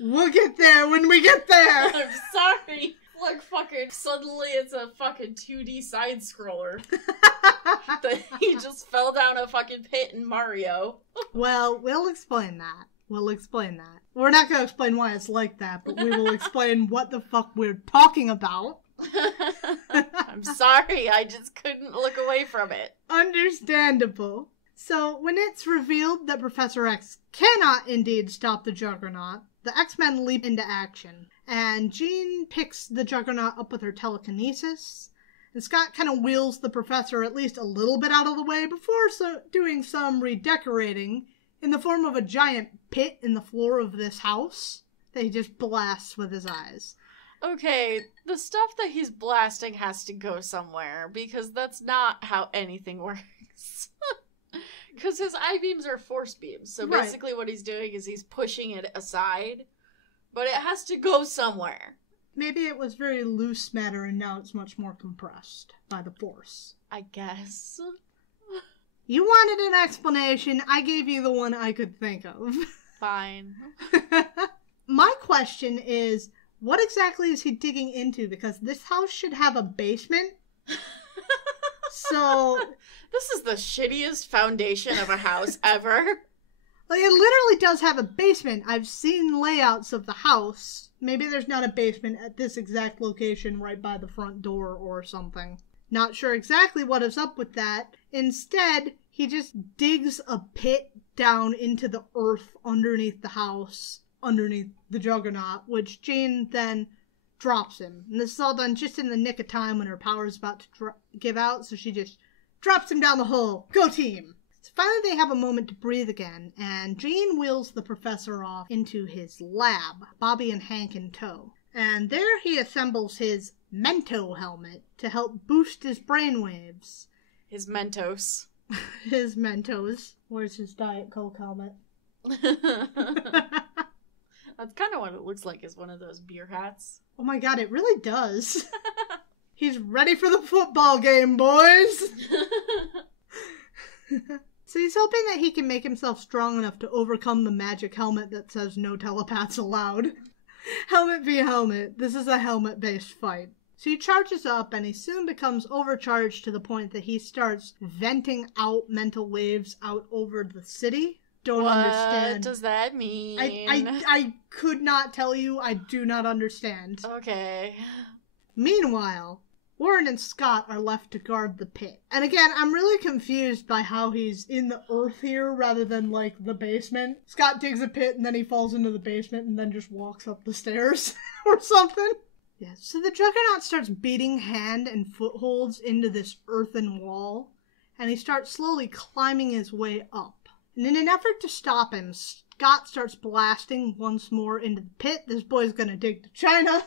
We'll get there when we get there! I'm sorry. Like fucking, suddenly it's a fucking 2D side-scroller. He just fell down a fucking pit in Mario. Well, we'll explain that. We're not gonna explain why it's like that, but we will explain what the fuck we're talking about. I'm sorry, I just couldn't look away from it. Understandable. So, when it's revealed that Professor X cannot indeed stop the Juggernaut, the X-Men leap into action, and Jean picks the Juggernaut up with her telekinesis, and Scott kind of wheels the Professor at least a little bit out of the way before doing some redecorating in the form of a giant pit in the floor of this house that he just blasts with his eyes. Okay, the stuff that he's blasting has to go somewhere, because that's not how anything works. Because his I-beams are force beams, so basically what he's doing is he's pushing it aside, but it has to go somewhere. Maybe it was very loose matter and now it's much more compressed by the force. I guess. You wanted an explanation, I gave you the one I could think of. Fine. My question is, what exactly is he digging into? Because this house should have a basement. So... This is the shittiest foundation of a house ever. Like, it literally does have a basement. I've seen layouts of the house. Maybe there's not a basement at this exact location right by the front door or something. Not sure exactly what is up with that. Instead, he just digs a pit down into the earth underneath the house, underneath the Juggernaut, which Jane then drops him. And this is all done just in the nick of time when her power is about to give out, so she just drops him down the hole. Go team! So finally they have a moment to breathe again, and Jean wheels the Professor off into his lab, Bobby and Hank in tow. And there he assembles his Mento helmet to help boost his brainwaves. His Mentos. His Mentos. Where's his Diet Coke helmet? That's kind of what it looks like, is one of those beer hats. Oh my god, it really does. He's ready for the football game, boys! So he's hoping that he can make himself strong enough to overcome the magic helmet that says no telepaths allowed. Helmet v. helmet. This is a helmet-based fight. So he charges up, and he soon becomes overcharged to the point that he starts venting out mental waves out over the city. Don't understand. What does that mean? I could not tell you. I do not understand. Okay. Meanwhile, Warren and Scott are left to guard the pit. And again, I'm really confused by how he's in the earth here rather than, like, the basement. Scott digs a pit and then he falls into the basement and then just walks up the stairs or something. Yeah, so the Juggernaut starts beating hand and footholds into this earthen wall, and he starts slowly climbing his way up. And in an effort to stop him, Scott starts blasting once more into the pit. This boy's gonna dig to China.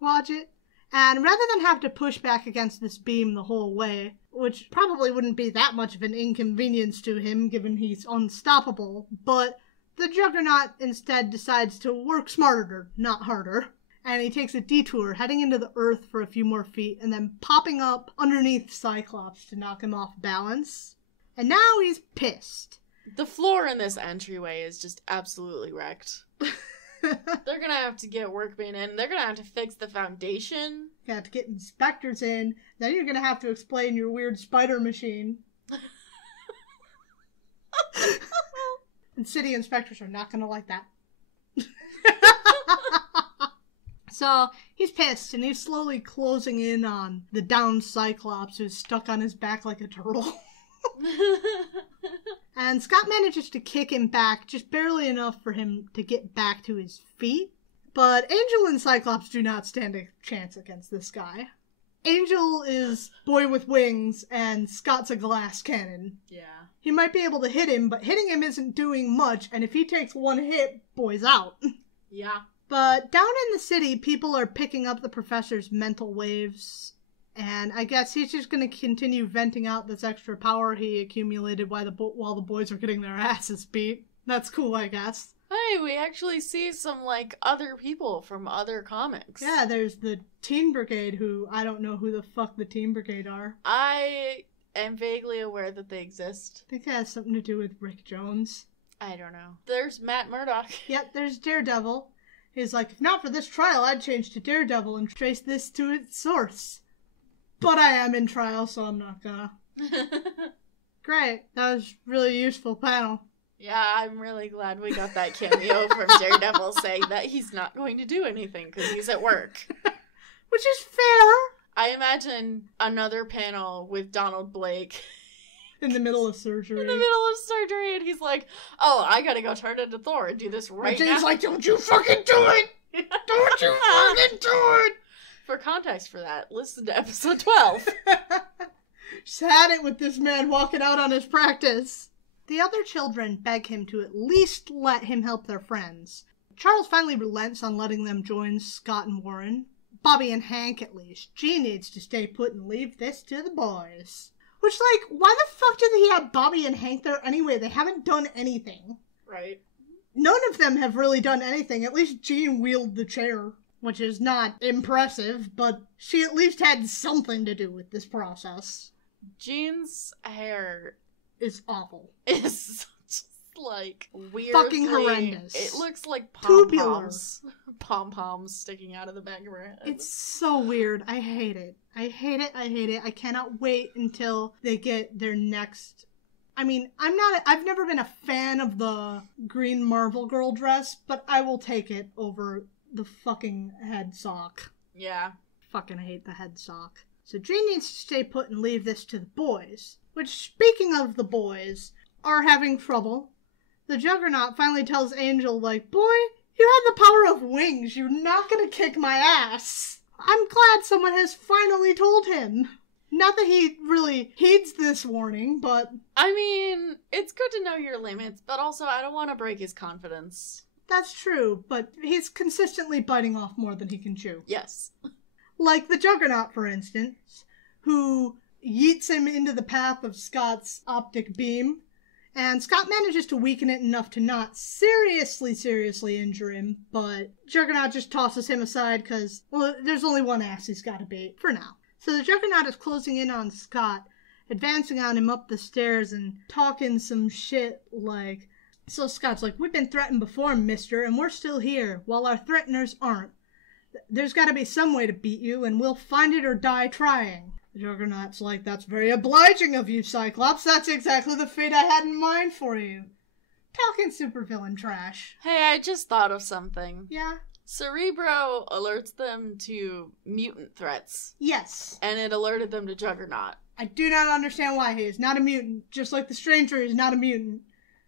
Watch it. And rather than have to push back against this beam the whole way, which probably wouldn't be that much of an inconvenience to him given he's unstoppable, but the Juggernaut instead decides to work smarter, not harder. And he takes a detour, heading into the earth for a few more feet, and then popping up underneath Cyclops to knock him off balance. And now he's pissed. The floor in this entryway is just absolutely wrecked. They're gonna have to get workmen in. They're gonna have to fix the foundation. You have to get inspectors in. Then you're gonna have to explain your weird spider machine. And city inspectors are not gonna like that. So, he's pissed, and he's slowly closing in on the downed Cyclops who's stuck on his back like a turtle. And Scott manages to kick him back just barely enough for him to get back to his feet. But Angel and Cyclops do not stand a chance against this guy. Angel is boy with wings, and Scott's a glass cannon. Yeah. He might be able to hit him, but hitting him isn't doing much, and if he takes one hit, boy's out. Yeah. But down in the city, people are picking up the professor's mental waves, and I guess he's just going to continue venting out this extra power he accumulated while the boys are getting their asses beat. That's cool, I guess. Hey, we actually see some, other people from other comics. Yeah, there's the Teen Brigade, who I don't know who the fuck the Teen Brigade are. I am vaguely aware that they exist. I think it has something to do with Rick Jones. I don't know. There's Matt Murdock. Yep, there's Daredevil. He's like, if not for this trial, I'd change to Daredevil and trace this to its source. But I am in trial, so I'm not gonna. Great. That was a really useful panel. Yeah, I'm really glad we got that cameo from Daredevil saying that he's not going to do anything because he's at work. Which is fair. I imagine another panel with Donald Blake. In the middle of surgery. In the middle of surgery, and he's like, oh, I gotta go turn into Thor and do this right now. And Jane's like, don't you fucking do it! Don't you fucking do it! For context for that, listen to episode 12. Just had it with this man walking out on his practice. The other children beg him to at least let him help their friends. Charles finally relents on letting them join Scott and Warren. Bobby and Hank, at least. Jean needs to stay put and leave this to the boys. Which, why the fuck did he have Bobby and Hank there anyway? They haven't done anything. Right. None of them have really done anything. At least Jean wheeled the chair, which is not impressive, but she at least had something to do with this process. Jean's hair is awful. Is just, weirdly... fucking horrendous. It looks like pom-poms. Pom-poms sticking out of the back of her head. It's so weird. I hate it. I hate it. I cannot wait until they get their next... I mean, I've never been a fan of the green Marvel Girl dress, but I will take it over the fucking head sock. Yeah. Fucking hate the head sock. So Jean needs to stay put and leave this to the boys. Which, speaking of the boys, are having trouble. The Juggernaut finally tells Angel, boy, you have the power of wings. You're not gonna kick my ass. I'm glad someone has finally told him. Not that he really heeds this warning, but... I mean, it's good to know your limits, but also I don't want to break his confidence. That's true, but he's consistently biting off more than he can chew. Yes. Like the Juggernaut, for instance, who yeets him into the path of Scott's optic beam, and Scott manages to weaken it enough to not seriously injure him, but Juggernaut just tosses him aside because, well, there's only one ass he's got to beat, for now. So the Juggernaut is closing in on Scott, advancing on him up the stairs and talking some shit like... So Scott's like, we've been threatened before, mister, and we're still here, while our threateners aren't. There's gotta be some way to beat you, and we'll find it or die trying. The Juggernaut's like, that's very obliging of you, Cyclops. That's exactly the fate I had in mind for you. Talking supervillain trash. Hey, I just thought of something. Yeah? Cerebro alerts them to mutant threats. Yes. And it alerted them to Juggernaut. I do not understand why he is not a mutant, just like the Stranger is not a mutant.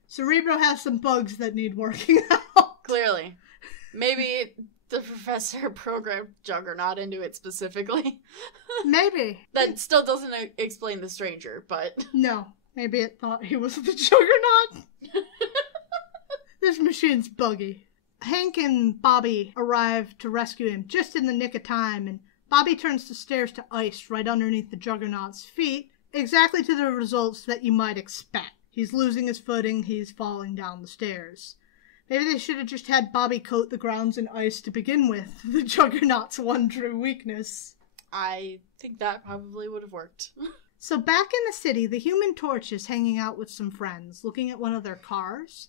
Cerebro has some bugs that need working out. Clearly. Maybe the professor programmed Juggernaut into it specifically. Maybe. That still doesn't explain the Stranger, but... No. Maybe it thought he was the Juggernaut. This machine's buggy. Hank and Bobby arrive to rescue him just in the nick of time, and Bobby turns the stairs to ice right underneath the Juggernaut's feet, exactly to the results that you might expect. He's losing his footing, he's falling down the stairs. Maybe they should have just had Bobby coat the grounds in ice to begin with, the Juggernaut's one true weakness. I think that probably would have worked. So back in the city, the Human Torch is hanging out with some friends, looking at one of their cars,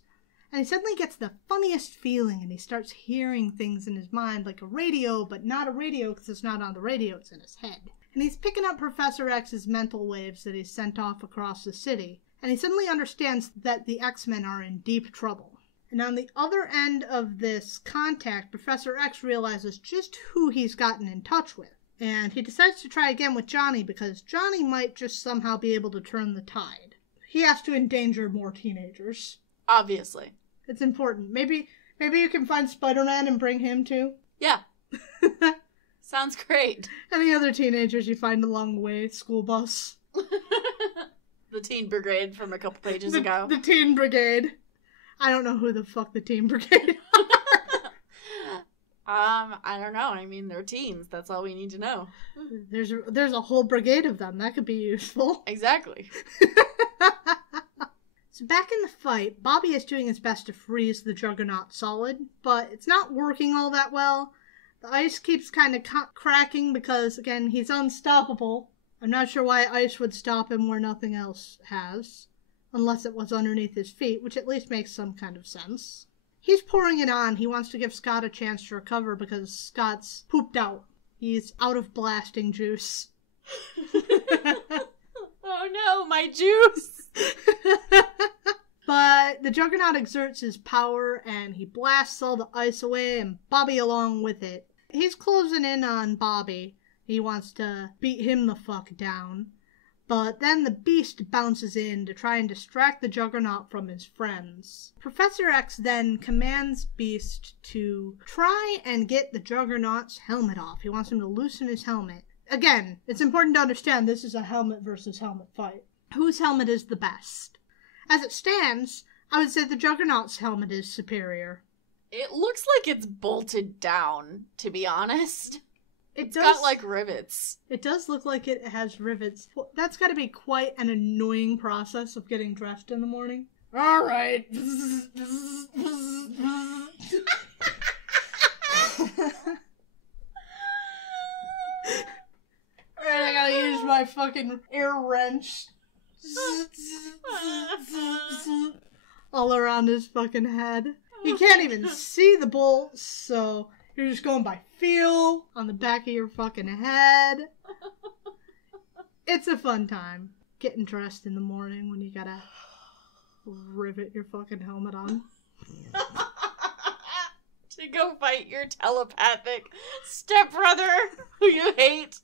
and he suddenly gets the funniest feeling, and he starts hearing things in his mind, like a radio, but not a radio because it's not on the radio, it's in his head. And he's picking up Professor X's mental waves that he's sent off across the city, and he suddenly understands that the X-Men are in deep trouble. And on the other end of this contact, Professor X realizes just who he's gotten in touch with. And he decides to try again with Johnny because Johnny might just somehow be able to turn the tide. He has to endanger more teenagers. Obviously. It's important. Maybe you can find Spider-Man and bring him too? Yeah. Sounds great. Any other teenagers you find along the way? School bus? The Teen Brigade from a couple pages ago. The Teen Brigade. I don't know who the fuck the Teen Brigade I don't know. I mean, they're teens. That's all we need to know. There's a whole brigade of them. That could be useful. Exactly. So back in the fight, Bobby is doing his best to freeze the Juggernaut solid, but it's not working all that well. The ice keeps kind of cracking because, again, he's unstoppable. I'm not sure why ice would stop him where nothing else has, unless it was underneath his feet, which at least makes some kind of sense. He's pouring it on. He wants to give Scott a chance to recover because Scott's pooped out. He's out of blasting juice. Oh no, my juice! But the Juggernaut exerts his power and he blasts all the ice away and Bobby along with it. He's closing in on Bobby. He wants to beat him the fuck down. But then the Beast bounces in to try and distract the Juggernaut from his friends. Professor X then commands Beast to try and get the Juggernaut's helmet off. He wants him to loosen his helmet. Again, it's important to understand this is a helmet versus helmet fight. Whose helmet is the best? As it stands, I would say the Juggernaut's helmet is superior. It looks like it's bolted down, to be honest. It's got, like, rivets. It does look like it has rivets. Well, that's got to be quite an annoying process of getting dressed in the morning. All right. Alright, I gotta use my fucking air wrench. All around his fucking head. You can't even see the bolts, so you're just going by feel on the back of your fucking head. It's a fun time. Getting dressed in the morning when you gotta rivet your fucking helmet on. To go fight your telepathic stepbrother who you hate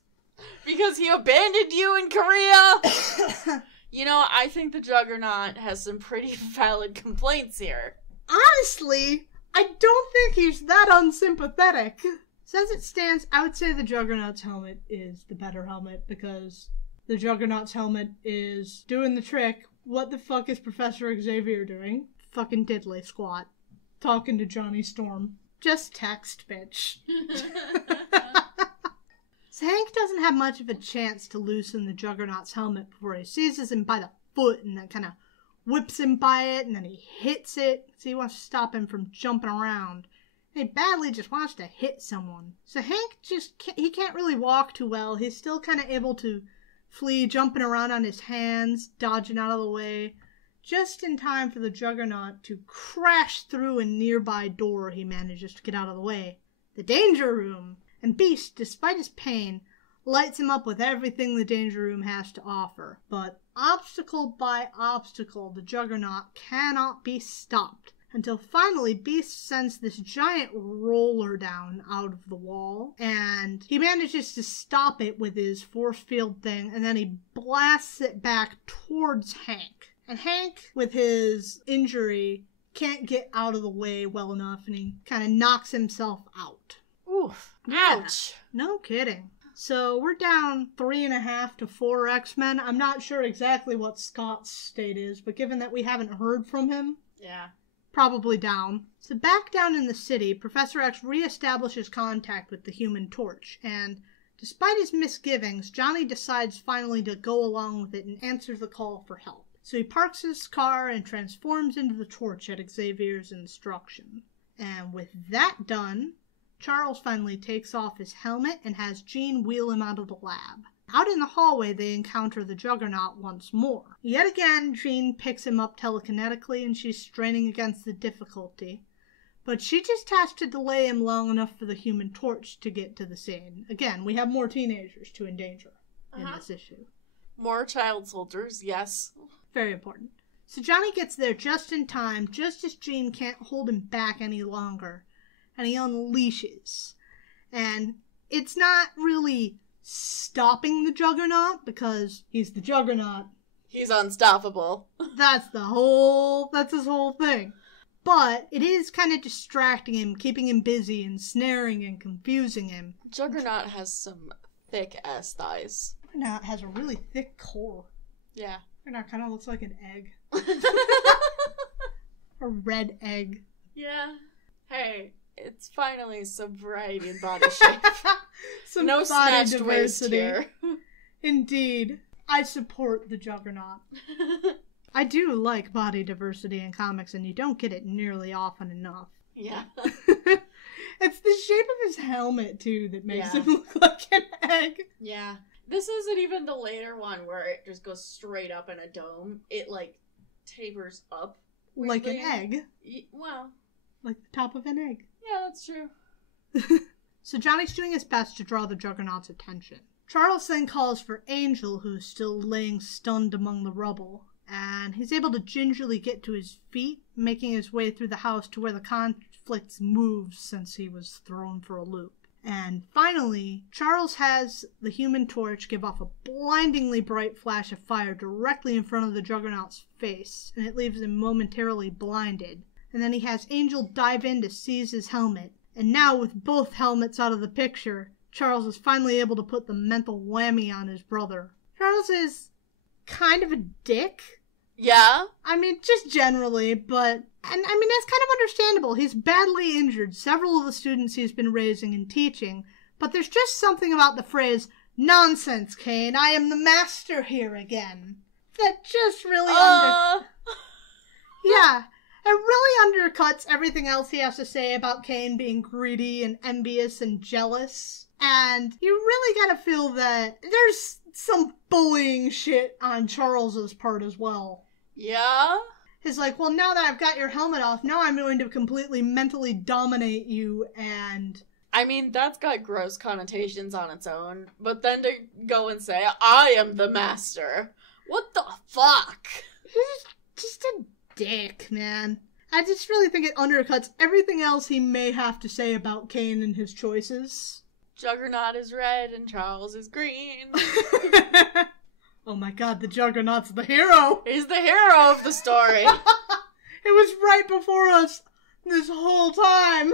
because he abandoned you in Korea. You know, I think the Juggernaut has some pretty valid complaints here. Honestly, I don't think he's that unsympathetic. So as it stands, I would say the Juggernaut's helmet is the better helmet because the Juggernaut's helmet is doing the trick. What the fuck is Professor Xavier doing? Fucking diddly squat. Talking to Johnny Storm. Just text, bitch. So Hank doesn't have much of a chance to loosen the Juggernaut's helmet before he seizes him by the foot and then kind of whips him by it and then he hits it. So he wants to stop him from jumping around. He badly just wants to hit someone. So Hank he can't really walk too well. He's still kind of able to flee, jumping around on his hands, dodging out of the way, just in time for the Juggernaut to crash through a nearby door. He manages to get out of the way. The Danger Room. And Beast, despite his pain, lights him up with everything the Danger Room has to offer. But obstacle by obstacle, the Juggernaut cannot be stopped. Until finally Beast sends this giant roller down out of the wall, and he manages to stop it with his force field thing, and then he blasts it back towards Hank. And Hank, with his injury, can't get out of the way well enough, and he kind of knocks himself out. Oof. Ouch. No kidding. So we're down 3.5 to 4 X-Men. I'm not sure exactly what Scott's state is, but given that we haven't heard from him... Yeah. Probably down. So back down in the city, Professor X reestablishes contact with the Human Torch, and despite his misgivings, Johnny decides finally to go along with it and answer the call for help. So he parks his car and transforms into the Torch at Xavier's instruction. And with that done, Charles finally takes off his helmet and has Jean wheel him out of the lab. Out in the hallway, they encounter the Juggernaut once more. Yet again, Jean picks him up telekinetically, and she's straining against the difficulty. But she just has to delay him long enough for the Human Torch to get to the scene. Again, we have more teenagers to endanger in this issue. More child soldiers, yes. Very important. So Johnny gets there just in time, just as Jean can't hold him back any longer, and he unleashes. And it's not really stopping the Juggernaut, because he's the Juggernaut. He's unstoppable. That's his whole thing. But it is kind of distracting him, keeping him busy and snaring and confusing him. Juggernaut has some thick-ass thighs. Juggernaut has a really thick core. Yeah. Juggernaut kind of looks like an egg. A red egg. Yeah. Hey, it's finally some variety in body shape. Some no body snatched diversity. waist here. Indeed. I support the Juggernaut. I do like body diversity in comics, and you don't get it nearly often enough. Yeah. It's the shape of his helmet, too, that makes him look like an egg. Yeah. This isn't even the later one where it just goes straight up in a dome. It, tapers up. Like an egg. Well. Like the top of an egg. Yeah, that's true. So Johnny's doing his best to draw the Juggernaut's attention. Charles then calls for Angel, who's still laying stunned among the rubble, and he's able to gingerly get to his feet, making his way through the house to where the conflict's moved since he was thrown for a loop. And finally, Charles has the Human Torch give off a blindingly bright flash of fire directly in front of the Juggernaut's face, and it leaves him momentarily blinded. And then he has Angel dive in to seize his helmet. And now, with both helmets out of the picture, Charles is finally able to put the mental whammy on his brother. Charles is kind of a dick. Yeah? I mean, just generally, but... And, I mean, that's kind of understandable. He's badly injured several of the students he's been raising and teaching, but there's just something about the phrase, "Nonsense, Kane, I am the master here again," that just really Yeah. It really undercuts everything else he has to say about Kane being greedy and envious and jealous. And you really gotta feel that there's some bullying shit on Charles's part as well. Yeah? He's like, well, now that I've got your helmet off, now I'm going to completely mentally dominate you and... I mean, that's got gross connotations on its own, but then to go and say, I am the master. What the fuck? He's just a dick, man. I just really think it undercuts everything else he may have to say about Kane and his choices. Juggernaut is red and Charles is green. Oh my god, the Juggernaut's the hero! He's the hero of the story. It was right before us this whole time!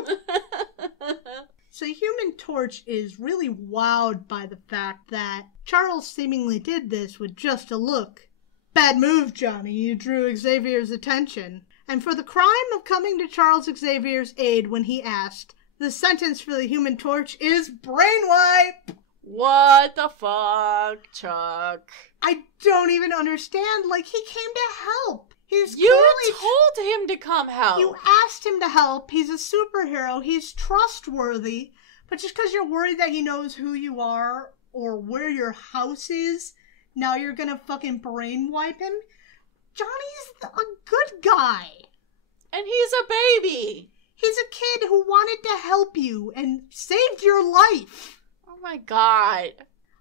So Human Torch is really wowed by the fact that Charles seemingly did this with just a look. Bad move, Johnny. You drew Xavier's attention. And for the crime of coming to Charles Xavier's aid when he asked, the sentence for the Human Torch is brainwipe! What the fuck, Chuck? I don't even understand. Like, he came to help. You told him to come help. You asked him to help. He's a superhero. He's trustworthy. But just because you're worried that he knows who you are or where your house is, now you're gonna fucking brainwipe him? Johnny's a good guy. And he's a baby. He's a kid who wanted to help you and saved your life. Oh my god.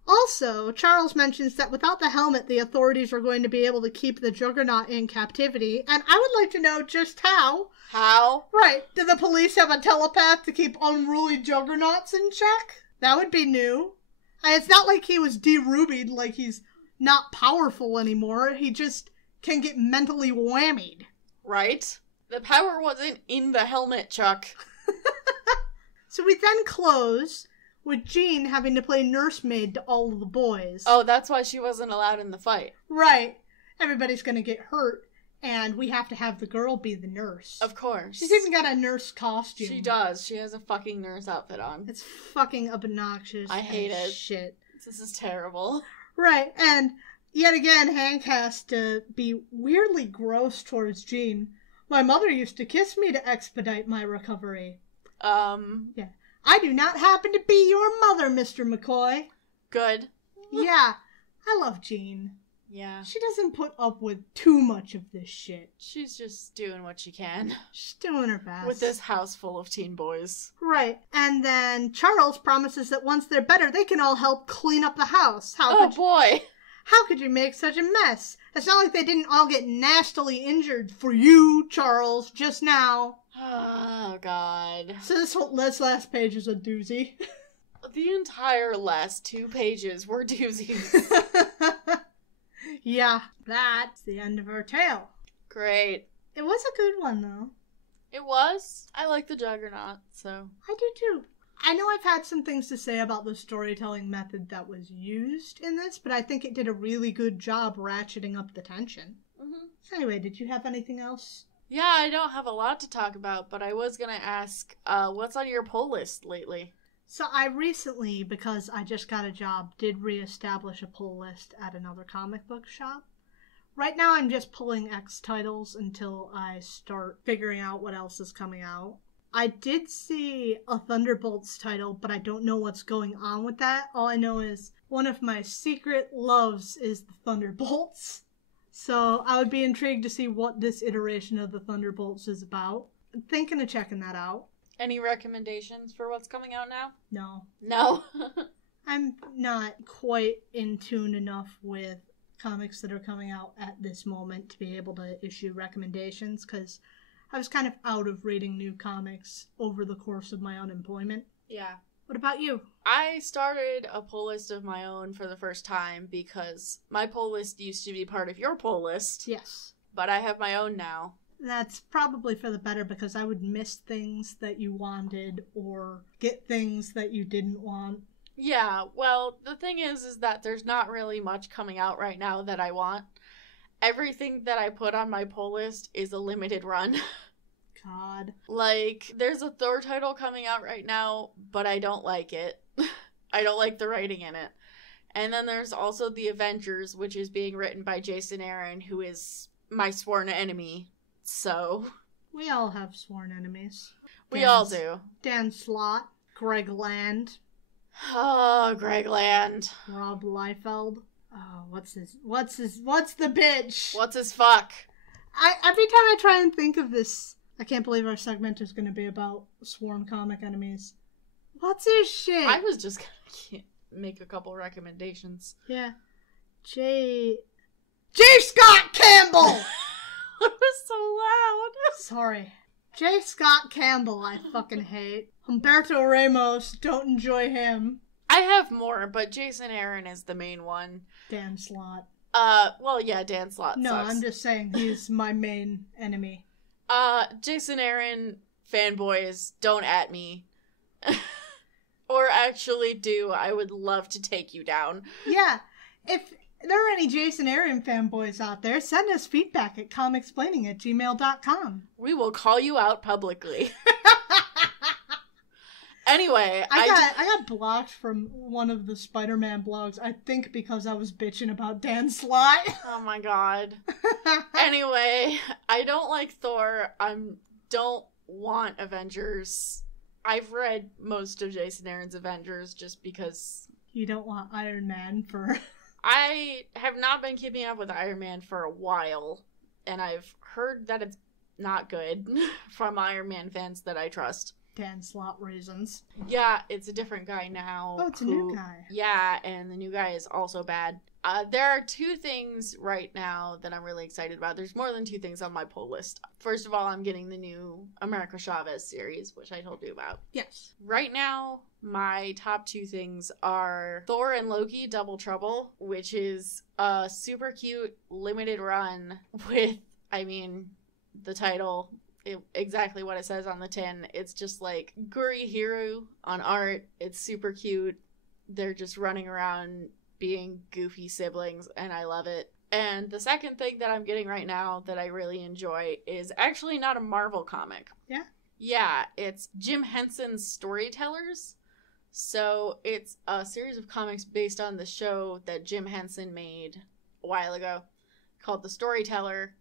Also, Charles mentions that without the helmet, the authorities are going to be able to keep the Juggernaut in captivity, and I would like to know just how. How? Right, do the police have a telepath to keep unruly Juggernauts in check? That would be new. And it's not like he was de-rubied, like he's not powerful anymore. He just can get mentally whammied. Right? The power wasn't in the helmet, Chuck. So we then close with Jean having to play nursemaid to all of the boys. Oh, that's why she wasn't allowed in the fight. Right. Everybody's gonna get hurt, and we have to have the girl be the nurse. Of course. She's even got a nurse costume. She does. She has a fucking nurse outfit on. It's fucking obnoxious. I hate it. Shit. This is terrible. Right, and yet again, Hank has to be weirdly gross towards Jean. My mother used to kiss me to expedite my recovery. Yeah. I do not happen to be your mother, Mr. McCoy. Good. Yeah, I love Jean. Yeah. She doesn't put up with too much of this shit. She's just doing what she can. She's doing her best. With this house full of teen boys. Right. And then Charles promises that once they're better, they can all help clean up the house. Boy. How could you make such a mess? It's not like they didn't all get nastily injured for you, Charles, just now. Oh, God. So this last page is a doozy. The entire last 2 pages were doozies. Yeah, that's the end of our tale. Great. It was a good one, though. It was. I like the Juggernaut, so. I do, too. I know I've had some things to say about the storytelling method that was used in this, but I think it did a really good job ratcheting up the tension. Mm-hmm. So anyway, did you have anything else? Yeah, I don't have a lot to talk about, but I was going to ask, what's on your pull list lately? So I recently, because I just got a job, did reestablish a pull list at another comic book shop. Right now I'm just pulling X titles until I start figuring out what else is coming out. I did see a Thunderbolts title, but I don't know what's going on with that. All I know is one of my secret loves is the Thunderbolts. So I would be intrigued to see what this iteration of the Thunderbolts is about. I'm thinking of checking that out. Any recommendations for what's coming out now? No. No? I'm not quite in tune enough with comics that are coming out at this moment to be able to issue recommendations, because I was kind of out of reading new comics over the course of my unemployment. Yeah. What about you? I started a pull list of my own for the first time because my pull list used to be part of your pull list. Yes. But I have my own now. That's probably for the better, because I would miss things that you wanted or get things that you didn't want. Yeah, well, the thing is that there's not really much coming out right now that I want. Everything that I put on my pull list is a limited run. God. Like, there's a Thor title coming out right now, but I don't like it. I don't like the writing in it. And then there's also The Avengers, which is being written by Jason Aaron, who is my sworn enemy. So. We all have sworn enemies. We all do. Dan Slott, Greg Land. Oh, Greg Land. Rob Liefeld. Oh, what's the bitch? What's his fuck? Every time I try and think of this, I can't believe our segment is going to be about sworn comic enemies. What's his shit? I was just going to make a couple recommendations. Yeah. J. Scott Campbell! It was so loud. Sorry. J. Scott Campbell, I fucking hate. Humberto Ramos, don't enjoy him. I have more, but Jason Aaron is the main one. Dan Slott. Well, yeah, Dan Slott No, sucks. I'm just saying he's my main enemy. Jason Aaron fanboys, don't at me. Or actually do. I would love to take you down. Yeah. If there are any Jason Aaron fanboys out there, send us feedback at comicsplaining@gmail.com. We will call you out publicly. Anyway, I got blocked from one of the Spider-Man blogs, I think because I was bitching about Dan Slott. Oh my god. Anyway, I don't like Thor. I don't want Avengers. I've read most of Jason Aaron's Avengers just because... You don't want Iron Man for... I have not been keeping up with Iron Man for a while, and I've heard that it's not good from Iron Man fans that I trust. Dan Slott reasons. Yeah, it's a different guy now. Oh, it's a new guy. Yeah, and the new guy is also bad. There are two things right now that I'm really excited about. There's more than two things on my pull list. First of all, I'm getting the new America Chavez series, which I told you about. Yes. Right now, my top two things are Thor and Loki Double Trouble, which is a super cute limited run with, the title, exactly what it says on the tin. It's just like Guri Hiru on art. It's super cute. They're just running around being goofy siblings, and I love it. And the second thing that I'm getting right now that I really enjoy is actually not a Marvel comic. Yeah? Yeah, it's Jim Henson's Storytellers. So it's a series of comics based on the show that Jim Henson made a while ago called The Storyteller.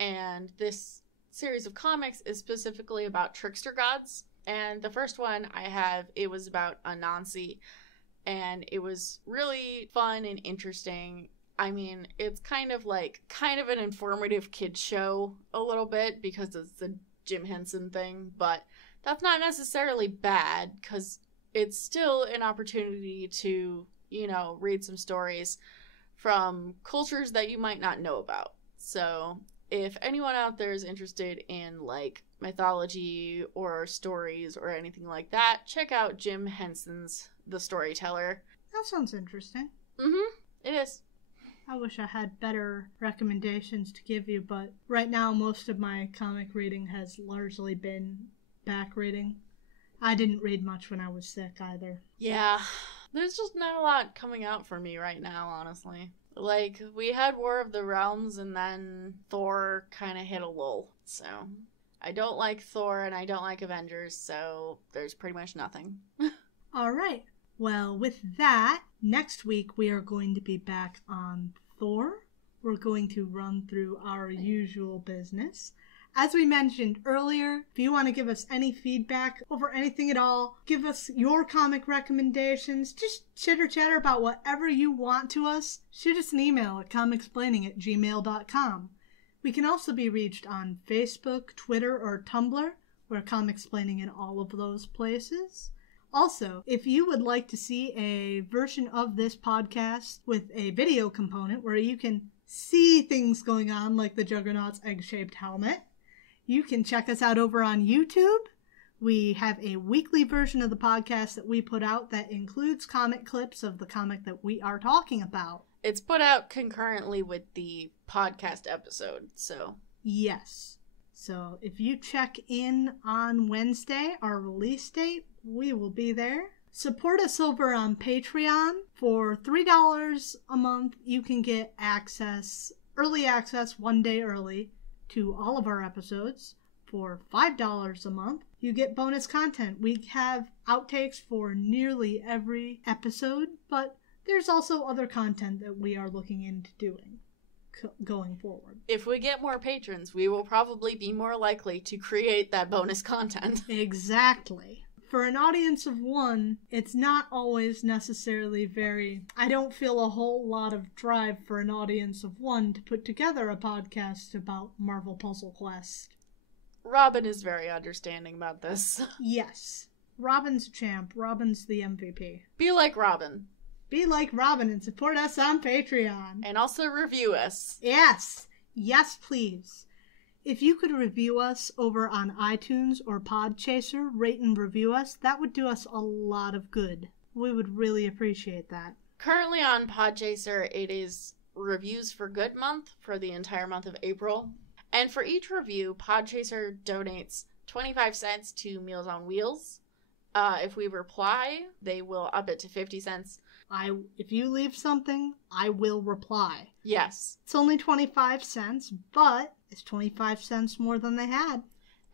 And this series of comics is specifically about trickster gods. And the first one I have, it was about Anansi. And it was really fun and interesting. It's kind of an informative kids show a little bit because it's a Jim Henson thing. But that's not necessarily bad because it's still an opportunity to, read some stories from cultures that you might not know about. So if anyone out there is interested in, mythology or stories or anything like that, check out Jim Henson's The Storyteller. That sounds interesting. Mm-hmm. It is. I wish I had better recommendations to give you, but right now most of my comic reading has largely been back reading. I didn't read much when I was sick either. Yeah. There's just not a lot coming out for me right now, honestly. We had War of the Realms, and then Thor kind of hit a lull. So, I don't like Thor, and I don't like Avengers, so there's pretty much nothing. All right. Well, with that, next week we are going to be back on Thor. We're going to run through our usual business. As we mentioned earlier, if you want to give us any feedback over anything at all, give us your comic recommendations, just chitter-chatter about whatever you want to us, shoot us an email at comicsplaining@gmail.com. We can also be reached on Facebook, Twitter, or Tumblr. We're Comicsplaining in all of those places. Also, if you would like to see a version of this podcast with a video component where you can see things going on like the Juggernauts egg-shaped helmet, you can check us out over on YouTube. We have a weekly version of the podcast that we put out that includes comic clips of the comic that we are talking about. It's put out concurrently with the podcast episode, so... Yes. So if you check in on Wednesday, our release date, we will be there. Support us over on Patreon. For $3 a month, you can get early access 1 day early to all of our episodes. For $5 a month, you get bonus content. We have outtakes for nearly every episode, but there's also other content that we are looking into doing going forward. If we get more patrons, we will probably be more likely to create that bonus content. Exactly. For an audience of one, it's not always necessarily I don't feel a whole lot of drive for an audience of one to put together a podcast about Marvel Puzzle Quest. Robin is very understanding about this. Yes. Robin's a champ. Robin's the MVP. Be like Robin. Be like Robin and support us on Patreon. And also review us. Yes. Yes, please. If you could review us over on iTunes or Podchaser, rate and review us, that would do us a lot of good. We would really appreciate that. Currently on Podchaser, it is Reviews for Good Month for the entire month of April. And for each review, Podchaser donates 25 cents to Meals on Wheels. If we reply, they will up it to 50 cents. If you leave something, I will reply. Yes. It's only 25 cents, but it's 25 cents more than they had.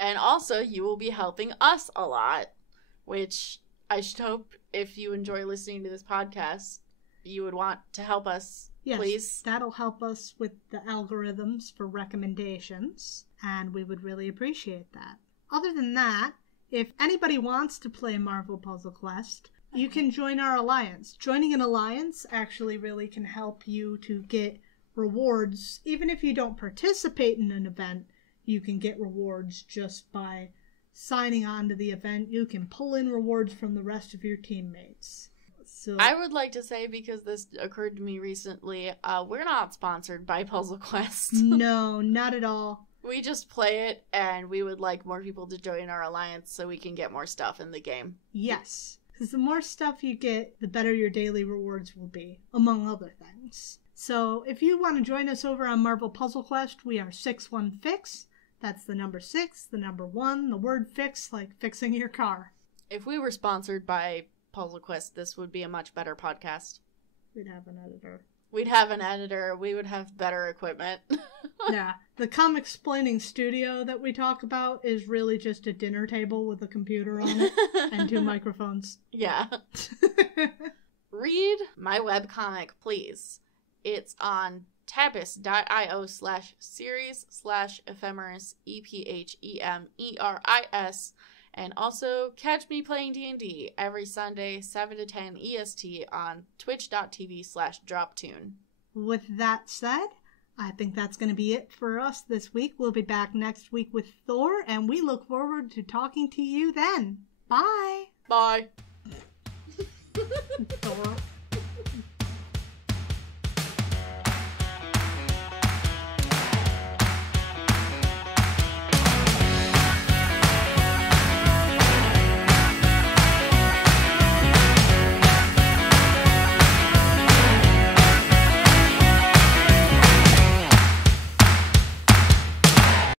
And also, you will be helping us a lot, which I should hope if you enjoy listening to this podcast, you would want to help us, yes, please. That'll help us with the algorithms for recommendations, and we would really appreciate that. Other than that, if anybody wants to play Marvel Puzzle Quest, you can join our alliance. Joining an alliance actually really can help you to get rewards. Even if you don't participate in an event, you can get rewards just by signing on to the event. You can pull in rewards from the rest of your teammates. So I would like to say, because this occurred to me recently, we're not sponsored by Puzzle Quest. No, not at all. We just play it, and we would like more people to join our alliance so we can get more stuff in the game. Yes, because the more stuff you get, the better your daily rewards will be, among other things. So if you want to join us over on Marvel Puzzle Quest, we are 61Fix. That's the number 6, the number 1, the word fix, like fixing your car. If we were sponsored by Puzzle Quest, this would be a much better podcast. We'd have an editor. We'd have an editor. We would have better equipment. Yeah. The Comicsplaining studio that we talk about is really just a dinner table with a computer on it and 2 microphones. Yeah. Read my webcomic, please. It's on tabis.io/series/ephemeris, EPHEMERIS, and also catch me playing D&D every Sunday, 7 to 10 EST on twitch.tv/droptune. With that said, I think that's going to be it for us this week. We'll be back next week with Thor, and we look forward to talking to you then. Bye! Bye! Thor.